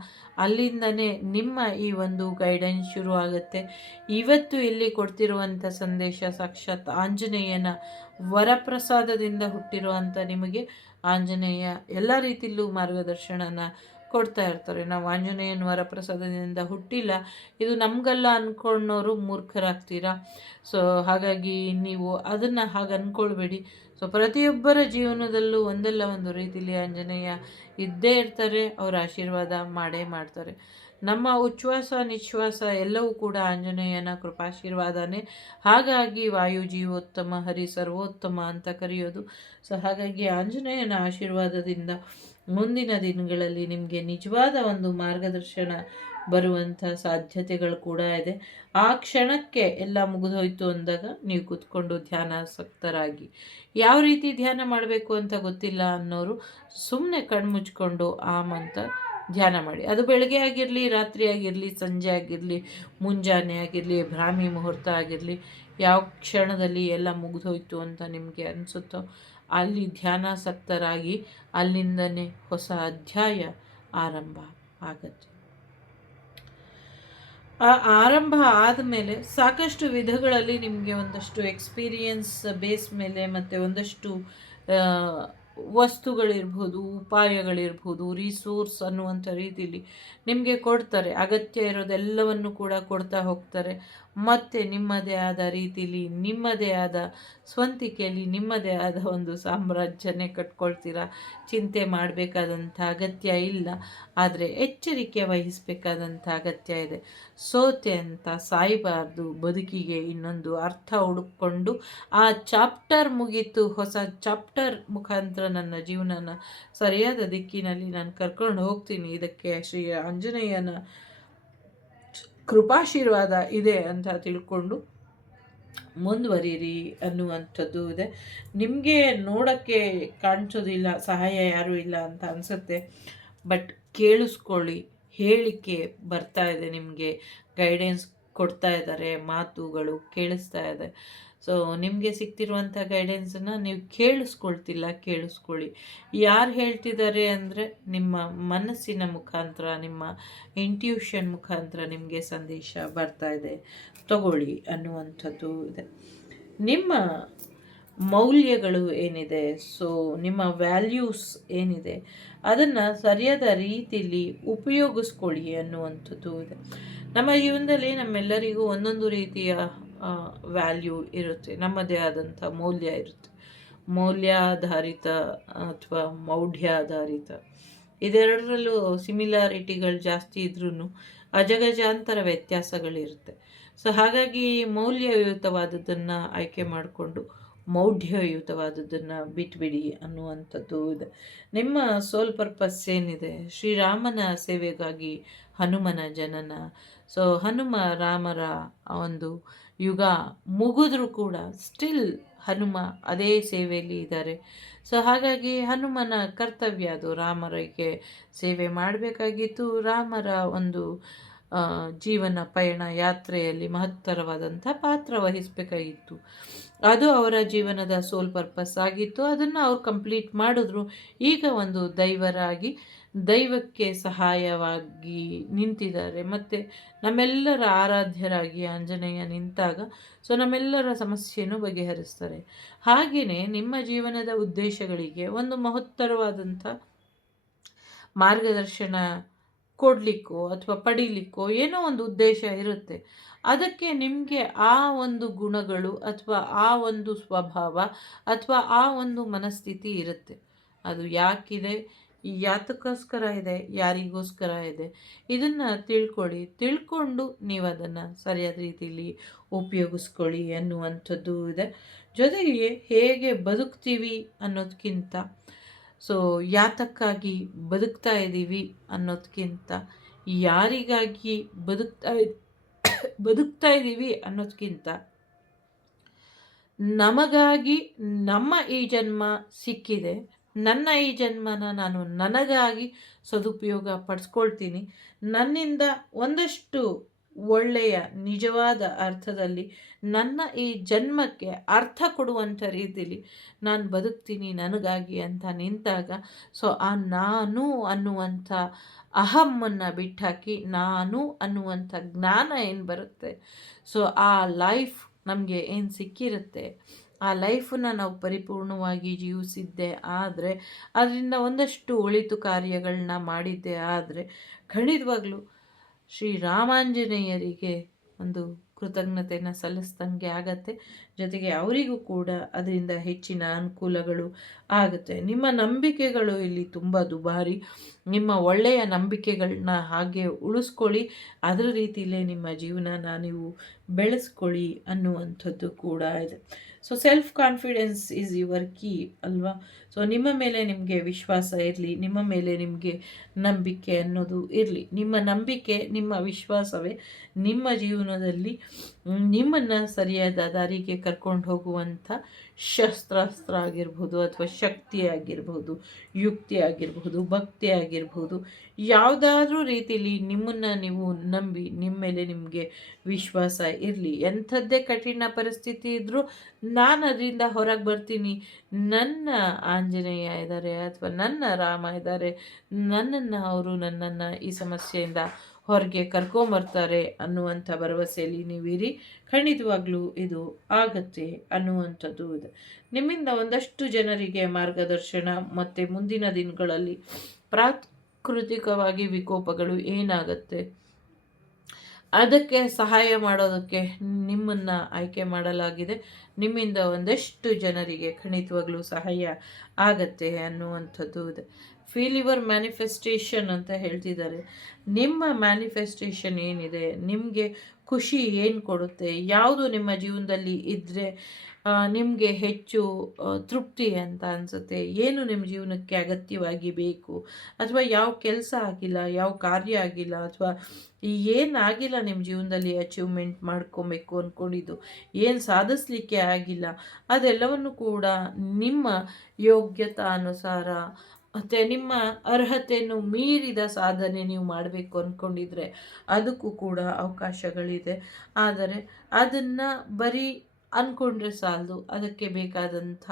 ಅಲ್ಲಿಂದನೇ ನಿಮ್ಮ ಈ ಒಂದು ಗೈಡೆನ್ಸ್ ಶುರು ಆಗುತ್ತೆ. ಇವತ್ತು ಇಲ್ಲಿ ಕೊಡ್ತಿರುವಂಥ ಸಂದೇಶ ಸಾಕ್ಷಾತ್ ಆಂಜನೇಯನ ವರಪ್ರಸಾದದಿಂದ ಹುಟ್ಟಿರುವಂಥ ನಿಮಗೆ ಆಂಜನೇಯ ಎಲ್ಲ ರೀತಿಯಲ್ಲೂ ಮಾರ್ಗದರ್ಶನನ ಕೊಡ್ತಾ ಇರ್ತಾರೆ. ನಾವು ಆಂಜನೇಯನ ವರಪ್ರಸಾದದಿಂದ ಹುಟ್ಟಿಲ್ಲ, ಇದು ನಮಗಲ್ಲ ಅಂದ್ಕೊಂಡವರು ಮೂರ್ಖರಾಗ್ತೀರಾ. ಸೊ ಹಾಗಾಗಿ ನೀವು ಅದನ್ನು ಹಾಗೆ ಅಂದ್ಕೊಳ್ಬೇಡಿ. ಸೊ ಪ್ರತಿಯೊಬ್ಬರ ಜೀವನದಲ್ಲೂ ಒಂದಲ್ಲ ಒಂದು ರೀತಿಯಲ್ಲಿ ಆಂಜನೇಯ ಇದ್ದೇ ಇರ್ತಾರೆ, ಅವರ ಆಶೀರ್ವಾದ ಮಾಡೇ ಮಾಡ್ತಾರೆ. ನಮ್ಮ ಉಚ್ಛ್ವಾಸ ನಿಶ್ವಾಸ ಎಲ್ಲವೂ ಕೂಡ ಆಂಜನೇಯನ ಕೃಪಾಶೀರ್ವಾದನೇ. ಹಾಗಾಗಿ ವಾಯು ಜೀವೋತ್ತಮ, ಹರಿ ಸರ್ವೋತ್ತಮ ಅಂತ ಕರೆಯೋದು. ಸೊ ಹಾಗಾಗಿ ಆಂಜನೇಯನ ಆಶೀರ್ವಾದದಿಂದ ಮುಂದಿನ ದಿನಗಳಲ್ಲಿ ನಿಮಗೆ ನಿಜವಾದ ಒಂದು ಮಾರ್ಗದರ್ಶನ ಬರುವಂಥ ಸಾಧ್ಯತೆಗಳು ಕೂಡ ಇದೆ. ಆ ಕ್ಷಣಕ್ಕೆ ಎಲ್ಲ ಮುಗಿದೋಯ್ತು ಅಂದಾಗ ನೀವು ಕೂತ್ಕೊಂಡು ಧ್ಯಾನಾಸಕ್ತರಾಗಿ, ಯಾವ ರೀತಿ ಧ್ಯಾನ ಮಾಡಬೇಕು ಅಂತ ಗೊತ್ತಿಲ್ಲ ಅನ್ನೋರು ಸುಮ್ಮನೆ ಕಣ್ಮುಚ್ಕೊಂಡು ಅಂತ ಧ್ಯಾನ ಮಾಡಿ. ಅದು ಬೆಳಗ್ಗೆ ಆಗಿರಲಿ, ರಾತ್ರಿ ಆಗಿರಲಿ, ಸಂಜೆ ಆಗಿರಲಿ, ಮುಂಜಾನೆ ಆಗಿರಲಿ, ಬ್ರಾಹ್ಮಿ ಮುಹೂರ್ತ ಆಗಿರಲಿ, ಯಾವ ಕ್ಷಣದಲ್ಲಿ ಎಲ್ಲ ಮುಗಿದೋಯ್ತು ಅಂತ ನಿಮಗೆ ಅನಿಸುತ್ತೋ ಅಲ್ಲಿ ಧ್ಯಾನಾಸಕ್ತರಾಗಿ ಅಲ್ಲಿಂದನೇ ಹೊಸ ಅಧ್ಯಾಯ ಆರಂಭ ಆಗತ್ತೆ. ಆ ಆರಂಭ ಆದಮೇಲೆ ಸಾಕಷ್ಟು ವಿಧಗಳಲ್ಲಿ ನಿಮಗೆ ಒಂದಷ್ಟು ಎಕ್ಸ್ಪೀರಿಯನ್ಸ್ ಬೇಸ್ ಮೇಲೆ ಮತ್ತು ಒಂದಷ್ಟು ವಸ್ತುಗಳಿರ್ಬೋದು, ಉಪಾಯಗಳಿರ್ಬೋದು, ರಿಸೋರ್ಸ್ ಅನ್ನುವಂಥ ರೀತಿಯಲ್ಲಿ ನಿಮಗೆ ಕೊಡ್ತಾರೆ. ಅಗತ್ಯ ಇರೋದೆಲ್ಲವನ್ನು ಕೂಡ ಕೊಡ್ತಾ ಹೋಗ್ತಾರೆ. ಮತ್ತು ನಿಮ್ಮದೇ ಆದ ರೀತಿಯಲ್ಲಿ, ನಿಮ್ಮದೇ ಆದ ಸ್ವಂತಿಕೆಯಲ್ಲಿ, ನಿಮ್ಮದೇ ಆದ ಒಂದು ಸಾಮ್ರಾಜ್ಯನೇ ಕಟ್ಕೊಳ್ತೀರಾ. ಚಿಂತೆ ಮಾಡಬೇಕಾದಂಥ ಅಗತ್ಯ ಇಲ್ಲ, ಆದರೆ ಎಚ್ಚರಿಕೆ ವಹಿಸಬೇಕಾದಂಥ ಅಗತ್ಯ ಇದೆ. ಸೋತೆ ಅಂತ ಸಾಯಬಾರ್ದು, ಬದುಕಿಗೆ ಇನ್ನೊಂದು ಅರ್ಥ ಹುಡುಕೊಂಡು ಆ ಚಾಪ್ಟರ್ ಮುಗೀತು, ಹೊಸ ಚಾಪ್ಟರ್ ಮುಖಾಂತರ ನನ್ನ ಜೀವನನ ಸರಿಯಾದ ದಿಕ್ಕಿನಲ್ಲಿ ನಾನು ಕರ್ಕೊಂಡು ಹೋಗ್ತೀನಿ, ಇದಕ್ಕೆ ಶ್ರೀ ಆಂಜನೇಯನ ಕೃಪಾಶೀರ್ವಾದ ಇದೆ ಅಂತ ತಿಳ್ಕೊಂಡು ಮುಂದುವರಿಯಿರಿ ಅನ್ನುವಂಥದ್ದು ಇದೆ. ನಿಮಗೆ ನೋಡೋಕ್ಕೆ ಕಾಣಿಸೋದಿಲ್ಲ, ಸಹಾಯ ಯಾರೂ ಇಲ್ಲ ಅಂತ ಅನಿಸುತ್ತೆ, ಬಟ್ ಕೇಳಿಸ್ಕೊಳ್ಳಿ, ಹೇಳಿಕೆ ಬರ್ತಾ ಇದೆ, ನಿಮಗೆ ಗೈಡೆನ್ಸ್ ಕೊಡ್ತಾ ಇದ್ದಾರೆ, ಮಾತುಗಳು ಕೇಳಿಸ್ತಾ ಇದೆ. ಸೊ ನಿಮಗೆ ಸಿಗ್ತಿರುವಂಥ ಗೈಡೆನ್ಸನ್ನು ನೀವು ಕೇಳಿಸ್ಕೊಳ್ತಿಲ್ಲ, ಕೇಳಿಸ್ಕೊಳ್ಳಿ. ಯಾರು ಹೇಳ್ತಿದ್ದಾರೆ ಅಂದರೆ ನಿಮ್ಮ ಮನಸ್ಸಿನ ಮುಖಾಂತರ, ನಿಮ್ಮ ಇಂಟ್ಯೂಷನ್ ಮುಖಾಂತರ ನಿಮಗೆ ಸಂದೇಶ ಬರ್ತಾ ಇದೆ, ತಗೊಳ್ಳಿ ಅನ್ನುವಂಥದ್ದು ಇದೆ. ನಿಮ್ಮ ಮೌಲ್ಯಗಳು ಏನಿದೆ, ಸೊ ನಿಮ್ಮ ವ್ಯಾಲ್ಯೂಸ್ ಏನಿದೆ, ಅದನ್ನು ಸರಿಯಾದ ರೀತಿಯಲ್ಲಿ ಉಪಯೋಗಿಸ್ಕೊಳ್ಳಿ ಅನ್ನುವಂಥದ್ದು ಇದೆ. ನಮ್ಮ ಜೀವನದಲ್ಲಿ ನಮ್ಮೆಲ್ಲರಿಗೂ ಒಂದೊಂದು ರೀತಿಯ ವ್ಯಾಲ್ಯೂ ಇರುತ್ತೆ, ನಮ್ಮದೇ ಆದಂಥ ಮೌಲ್ಯ ಇರುತ್ತೆ. ಮೌಲ್ಯಾಧಾರಿತ ಅಥವಾ ಮೌಢ್ಯಾಧಾರಿತ, ಇದೆರಡರಲ್ಲೂ ಸಿಮಿಲಾರಿಟಿಗಳು ಜಾಸ್ತಿ ಇದ್ರೂ ಅಜಗಜಾಂತರ ವ್ಯತ್ಯಾಸಗಳಿರುತ್ತೆ. ಸೊ ಹಾಗಾಗಿ ಮೌಲ್ಯಯುತವಾದದ್ದನ್ನು ಆಯ್ಕೆ ಮಾಡಿಕೊಂಡು ಮೌಢ್ಯಯುತವಾದದ್ದನ್ನು ಬಿಟ್ಬಿಡಿ ಅನ್ನುವಂಥದ್ದು ಇದೆ. ನಿಮ್ಮ ಸೋಲ್ ಪರ್ಪಸ್ ಏನಿದೆ, ಶ್ರೀರಾಮನ ಸೇವೆಗಾಗಿ ಹನುಮನ ಜನನ. ಸೊ ಹನುಮ ರಾಮರ ಒಂದು ಯುಗ ಮುಗಿದ್ರೂ ಕೂಡ ಸ್ಟಿಲ್ ಹನುಮ ಅದೇ ಸೇವೆಯಲ್ಲಿ ಇದ್ದಾರೆ. ಸೊ ಹಾಗಾಗಿ ಹನುಮನ ಕರ್ತವ್ಯ ಅದು ರಾಮರಿಗೆ ಸೇವೆ ಮಾಡಬೇಕಾಗಿತ್ತು. ರಾಮರ ಒಂದು ಜೀವನ ಪಯಣ ಯಾತ್ರೆಯಲ್ಲಿ ಮಹತ್ತರವಾದಂಥ ಪಾತ್ರ ವಹಿಸಬೇಕಾಗಿತ್ತು. ಅದು ಅವರ ಜೀವನದ ಸೋಲ್ ಪರ್ಪಸ್ ಆಗಿತ್ತು. ಅದನ್ನು ಅವ್ರು ಕಂಪ್ಲೀಟ್ ಮಾಡಿದ್ರು. ಈಗ ಒಂದು ದೈವರಾಗಿ ದೈವಕ್ಕೆ ಸಹಾಯವಾಗಿ ನಿಂತಿದ್ದಾರೆ. ಮತ್ತು ನಮ್ಮೆಲ್ಲರ ಆರಾಧ್ಯರಾಗಿ ಆಂಜನೇಯ ನಿಂತಾಗ ಸೊ ನಮ್ಮೆಲ್ಲರ ಸಮಸ್ಯೆಯನ್ನು ಬಗೆಹರಿಸ್ತಾರೆ. ಹಾಗೆಯೇ ನಿಮ್ಮ ಜೀವನದ ಉದ್ದೇಶಗಳಿಗೆ ಒಂದು ಮಹತ್ತರವಾದಂಥ ಮಾರ್ಗದರ್ಶನ ಕೊಡಲಿಕ್ಕೋ ಅಥವಾ ಪಡೀಲಿಕ್ಕೋ ಏನೋ ಒಂದು ಉದ್ದೇಶ ಇರುತ್ತೆ. ಅದಕ್ಕೆ ನಿಮಗೆ ಆ ಒಂದು ಗುಣಗಳು ಅಥವಾ ಆ ಒಂದು ಸ್ವಭಾವ ಅಥವಾ ಆ ಒಂದು ಮನಸ್ಥಿತಿ ಇರುತ್ತೆ. ಅದು ಯಾಕಿದೆ, ಯಾತಕ್ಕೋಸ್ಕರ ಇದೆ, ಯಾರಿಗೋಸ್ಕರ ಇದೆ, ಇದನ್ನು ತಿಳ್ಕೊಂಡು ನೀವು ಅದನ್ನು ಸರಿಯಾದ ರೀತಿಯಲ್ಲಿ ಉಪಯೋಗಿಸ್ಕೊಳ್ಳಿ ಅನ್ನುವಂಥದ್ದು ಇದೆ. ಜೊತೆಗೆ ಹೇಗೆ ಬದುಕ್ತೀವಿ ಅನ್ನೋದಕ್ಕಿಂತ, ಸೊ ಯಾತಕ್ಕಾಗಿ ಬದುಕ್ತಾ ಇದ್ದೀವಿ ಅನ್ನೋದಕ್ಕಿಂತ, ಯಾರಿಗಾಗಿ ಬದುಕ್ತಾ ಇದ್ದೀವಿ ಅನ್ನೋದಕ್ಕಿಂತ, ನಮಗಾಗಿ ನಮ್ಮ ಈ ಜನ್ಮ ಸಿಕ್ಕಿದೆ, ನನ್ನ ಈ ಜನ್ಮನ ನಾನು ನನಗಾಗಿ ಸದುಪಯೋಗ ಪಡಿಸ್ಕೊಳ್ತೀನಿ, ನನ್ನಿಂದ ಒಂದಷ್ಟು ಒಳ್ಳೆಯ ನಿಜವಾದ ಅರ್ಥದಲ್ಲಿ ನನ್ನ ಈ ಜನ್ಮಕ್ಕೆ ಅರ್ಥ ಕೊಡುವಂಥ ರೀತಿಯಲ್ಲಿ ನಾನು ಬದುಕ್ತೀನಿ ನನಗಾಗಿ ಅಂತ ನಿಂತಾಗ, ಸೊ ಆ ನಾನು ಅನ್ನುವಂಥ ಅಹಮ್ಮನ್ನು ಬಿಟ್ಟಾಕಿ ನಾನು ಅನ್ನುವಂಥ ಜ್ಞಾನ ಏನು ಬರುತ್ತೆ, ಸೊ ಆ ಲೈಫ್ ನಮಗೆ ಏನು ಸಿಕ್ಕಿರುತ್ತೆ, ಆ ಲೈಫನ್ನು ನಾವು ಪರಿಪೂರ್ಣವಾಗಿ ಜೀವಿಸಿದ್ದೆ ಆದರೆ, ಅದರಿಂದ ಒಂದಷ್ಟು ಒಳಿತು ಕಾರ್ಯಗಳನ್ನ ಮಾಡಿದ್ದೆ ಆದರೆ ಖಂಡಿತವಾಗ್ಲೂ ಶ್ರೀರಾಮಾಂಜನೇಯರಿಗೆ ಒಂದು ಕೃತಜ್ಞತೆಯನ್ನು ಸಲ್ಲಿಸ್ದಂಗೆ ಆಗತ್ತೆ. ಜೊತೆಗೆ ಅವರಿಗೂ ಕೂಡ ಅದರಿಂದ ಹೆಚ್ಚಿನ ಅನುಕೂಲಗಳು ಆಗುತ್ತೆ. ನಿಮ್ಮ ನಂಬಿಕೆಗಳು ಇಲ್ಲಿ ತುಂಬ ದುಬಾರಿ. ನಿಮ್ಮ ಒಳ್ಳೆಯ ನಂಬಿಕೆಗಳನ್ನ ಹಾಗೆ ಉಳಿಸ್ಕೊಳ್ಳಿ, ಅದರ ರೀತಿಯಲ್ಲೇ ನಿಮ್ಮ ಜೀವನನ ನೀವು ಬೆಳೆಸ್ಕೊಳ್ಳಿ ಅನ್ನುವಂಥದ್ದು ಕೂಡ ಇದೆ. So self confidence is your key ಅಲ್ವಾ. ಸೊ ನಿಮ್ಮ ಮೇಲೆ ನಿಮಗೆ ವಿಶ್ವಾಸ ಇರಲಿ, ನಿಮ್ಮ ಮೇಲೆ ನಿಮಗೆ ನಂಬಿಕೆ ಅನ್ನೋದು ಇರಲಿ. ನಿಮ್ಮ ನಂಬಿಕೆ, ನಿಮ್ಮ ವಿಶ್ವಾಸವೇ ನಿಮ್ಮ ಜೀವನದಲ್ಲಿ ನಿಮ್ಮನ್ನು ಸರಿಯಾದ ದಾರಿಗೆ ಕರ್ಕೊಂಡು ಹೋಗುವಂಥ ಶಸ್ತ್ರಾಸ್ತ್ರ ಆಗಿರ್ಬೋದು, ಅಥವಾ ಶಕ್ತಿ ಆಗಿರ್ಬೋದು, ಯುಕ್ತಿ ಆಗಿರ್ಬೋದು, ಭಕ್ತಿ ಆಗಿರ್ಬೋದು, ಯಾವುದಾದ್ರೂ ರೀತಿಯಲ್ಲಿ ನಿಮ್ಮನ್ನು ನೀವು ನಂಬಿ ನಿಮ್ಮ ಮೇಲೆ ನಿಮಗೆ ವಿಶ್ವಾಸ ಇರಲಿ. ಎಂಥದ್ದೇ ಕಠಿಣ ಪರಿಸ್ಥಿತಿ ಇದ್ದರೂ ನಾನು ಅದರಿಂದ ಹೊರಗೆ ಬರ್ತೀನಿ, ನನ್ನ ಆಂಜನೇಯ ಇದ್ದಾರೆ ಅಥವಾ ನನ್ನ ರಾಮ ಇದ್ದಾರೆ, ನನ್ನನ್ನು ಈ ಸಮಸ್ಯೆಯಿಂದ ಹೊರಗೆ ಕರ್ಕೊಂಬರ್ತಾರೆ ಅನ್ನುವಂಥ ಭರವಸೆಯಲ್ಲಿ ನೀವಿರಿ. ಖಂಡಿತವಾಗ್ಲೂ ಇದು ಆಗತ್ತೆ ಅನ್ನುವಂಥದ್ದು ಇದೆ. ನಿಮ್ಮಿಂದ ಒಂದಷ್ಟು ಜನರಿಗೆ ಮಾರ್ಗದರ್ಶನ ಮತ್ತು ಮುಂದಿನ ದಿನಗಳಲ್ಲಿ ಪ್ರಾಕೃತಿಕವಾಗಿ ವಿಕೋಪಗಳು ಏನಾಗುತ್ತೆ ಅದಕ್ಕೆ ಸಹಾಯ ಮಾಡೋದಕ್ಕೆ ನಿಮ್ಮನ್ನು ಆಯ್ಕೆ ಮಾಡಲಾಗಿದೆ. ನಿಮ್ಮಿಂದ ಒಂದಷ್ಟು ಜನರಿಗೆ ಖಂಡಿತವಾಗ್ಲೂ ಸಹಾಯ ಆಗತ್ತೆ ಅನ್ನುವಂಥದ್ದು ಇದೆ. ಫೀಲ್ ಯುವರ್ ಮ್ಯಾನಿಫೆಸ್ಟೇಷನ್ ಅಂತ ಹೇಳ್ತಿದ್ದಾರೆ. ನಿಮ್ಮ ಮ್ಯಾನಿಫೆಸ್ಟೇಷನ್ ಏನಿದೆ, ನಿಮಗೆ ಖುಷಿ ಏನು ಕೊಡುತ್ತೆ, ಯಾವುದು ನಿಮ್ಮ ಜೀವನದಲ್ಲಿ ಇದ್ದರೆ ನಿಮಗೆ ಹೆಚ್ಚು ತೃಪ್ತಿ ಅಂತ ಅನಿಸುತ್ತೆ, ಏನು ನಿಮ್ಮ ಜೀವನಕ್ಕೆ ಅಗತ್ಯವಾಗಿ ಬೇಕು, ಅಥವಾ ಯಾವ ಕೆಲಸ ಆಗಿಲ್ಲ, ಯಾವ ಕಾರ್ಯ ಆಗಿಲ್ಲ, ಅಥವಾ ಏನಾಗಿಲ್ಲ ನಿಮ್ಮ ಜೀವನದಲ್ಲಿ ಅಚೀವ್ಮೆಂಟ್ ಮಾಡ್ಕೊಬೇಕು ಅಂದ್ಕೊಂಡಿದ್ದು, ಏನು ಸಾಧಿಸ್ಲಿಕ್ಕೆ ಆಗಿಲ್ಲ, ಅದೆಲ್ಲವನ್ನು ಕೂಡ ನಿಮ್ಮ ಯೋಗ್ಯತಾನುಸಾರ ಮತ್ತು ನಿಮ್ಮ ಅರ್ಹತೆಯನ್ನು ಮೀರಿದ ಸಾಧನೆ ನೀವು ಮಾಡಬೇಕು ಅಂದ್ಕೊಂಡಿದ್ರೆ ಅದಕ್ಕೂ ಕೂಡ ಅವಕಾಶಗಳಿದೆ. ಆದರೆ ಅದನ್ನು ಬರೀ ಅಂದ್ಕೊಂಡ್ರೆ ಸಾಲದು, ಅದಕ್ಕೆ ಬೇಕಾದಂಥ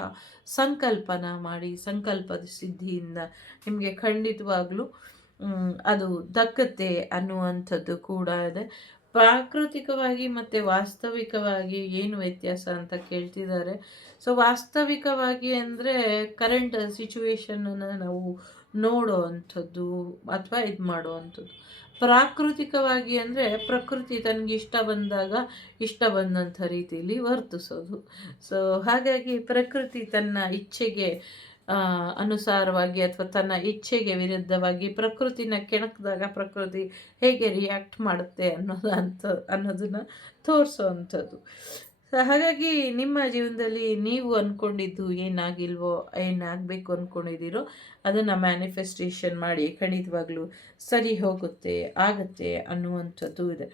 ಸಂಕಲ್ಪನ ಮಾಡಿ, ಸಂಕಲ್ಪದ ಸಿದ್ಧಿಯಿಂದ ನಿಮಗೆ ಖಂಡಿತವಾಗ್ಲೂ ಅದು ದಕ್ಕತ್ತೆ ಅನ್ನುವಂಥದ್ದು ಕೂಡ ಇದೆ. ಪ್ರಾಕೃತಿಕವಾಗಿ ಮತ್ತು ವಾಸ್ತವಿಕವಾಗಿ ಏನು ವ್ಯತ್ಯಾಸ ಅಂತ ಕೇಳ್ತಿದ್ದಾರೆ. ಸೊ ವಾಸ್ತವಿಕವಾಗಿ ಅಂದರೆ ಕರೆಂಟ್ ಸಿಚುವೇಶನನ್ನು ನಾವು ನೋಡೋ ಅಂಥದ್ದು ಅಥವಾ ಇದು ಮಾಡೋ ಅಂಥದ್ದು. ಪ್ರಾಕೃತಿಕವಾಗಿ ಅಂದರೆ ಪ್ರಕೃತಿ ತನಗೆ ಇಷ್ಟ ಬಂದಾಗ ಇಷ್ಟ ಬಂದಂಥ ರೀತಿಯಲ್ಲಿ ವರ್ತಿಸೋದು. ಸೊ ಹಾಗಾಗಿ ಪ್ರಕೃತಿ ತನ್ನ ಇಚ್ಛೆಗೆ ಅನುಸಾರವಾಗಿ ಅಥವಾ ತನ್ನ ಇಚ್ಛೆಗೆ ವಿರುದ್ಧವಾಗಿ ಪ್ರಕೃತಿನ ಕೆಣಕಿದಾಗ ಪ್ರಕೃತಿ ಹೇಗೆ ರಿಯಾಕ್ಟ್ ಮಾಡುತ್ತೆ ಅನ್ನೋದನ್ನು ತೋರಿಸೋ ಅಂಥದ್ದು. ಹಾಗಾಗಿ ನಿಮ್ಮ ಜೀವನದಲ್ಲಿ ನೀವು ಅಂದ್ಕೊಂಡಿದ್ದು ಏನಾಗಿಲ್ವೋ, ಏನಾಗಬೇಕು ಅಂದ್ಕೊಂಡಿದ್ದೀರೋ ಅದನ್ನು ಮ್ಯಾನಿಫೆಸ್ಟೇಷನ್ ಮಾಡಿ ಖಂಡಿತವಾಗ್ಲೂ ಸರಿ ಹೋಗುತ್ತೆ, ಆಗುತ್ತೆ ಅನ್ನುವಂಥದ್ದು ಇದೆ.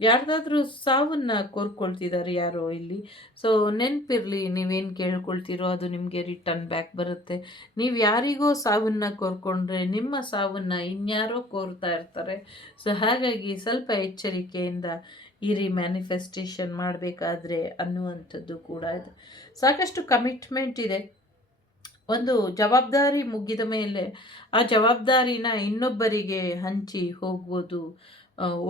ಯಾರ್ದಾದ್ರೂ ಸಾವನ್ನು ಕೋರ್ಕೊಳ್ತಿದ್ದಾರೆ ಯಾರೋ ಇಲ್ಲಿ. ಸೊ ನೆನಪಿರಲಿ, ನೀವೇನು ಕೇಳ್ಕೊಳ್ತೀರೋ ಅದು ನಿಮಗೆ ರಿಟರ್ನ್ ಬ್ಯಾಕ್ ಬರುತ್ತೆ. ನೀವು ಯಾರಿಗೋ ಸಾವನ್ನು ಕೋರ್ಕೊಂಡ್ರೆ ನಿಮ್ಮ ಸಾವನ್ನು ಇನ್ಯಾರೋ ಕೋರ್ತಾ ಇರ್ತಾರೆ. ಸೊ ಹಾಗಾಗಿ ಸ್ವಲ್ಪ ಎಚ್ಚರಿಕೆಯಿಂದ ಇರಿ ಮ್ಯಾನಿಫೆಸ್ಟೇಷನ್ ಮಾಡಬೇಕಾದ್ರೆ ಅನ್ನುವಂಥದ್ದು ಕೂಡ ಇದೆ. ಸಾಕಷ್ಟು ಕಮಿಟ್ಮೆಂಟ್ ಇದೆ. ಒಂದು ಜವಾಬ್ದಾರಿ ಮುಗಿದ ಮೇಲೆ ಆ ಜವಾಬ್ದಾರಿನ ಇನ್ನೊಬ್ಬರಿಗೆ ಹಂಚಿ ಹೋಗ್ಬೋದು,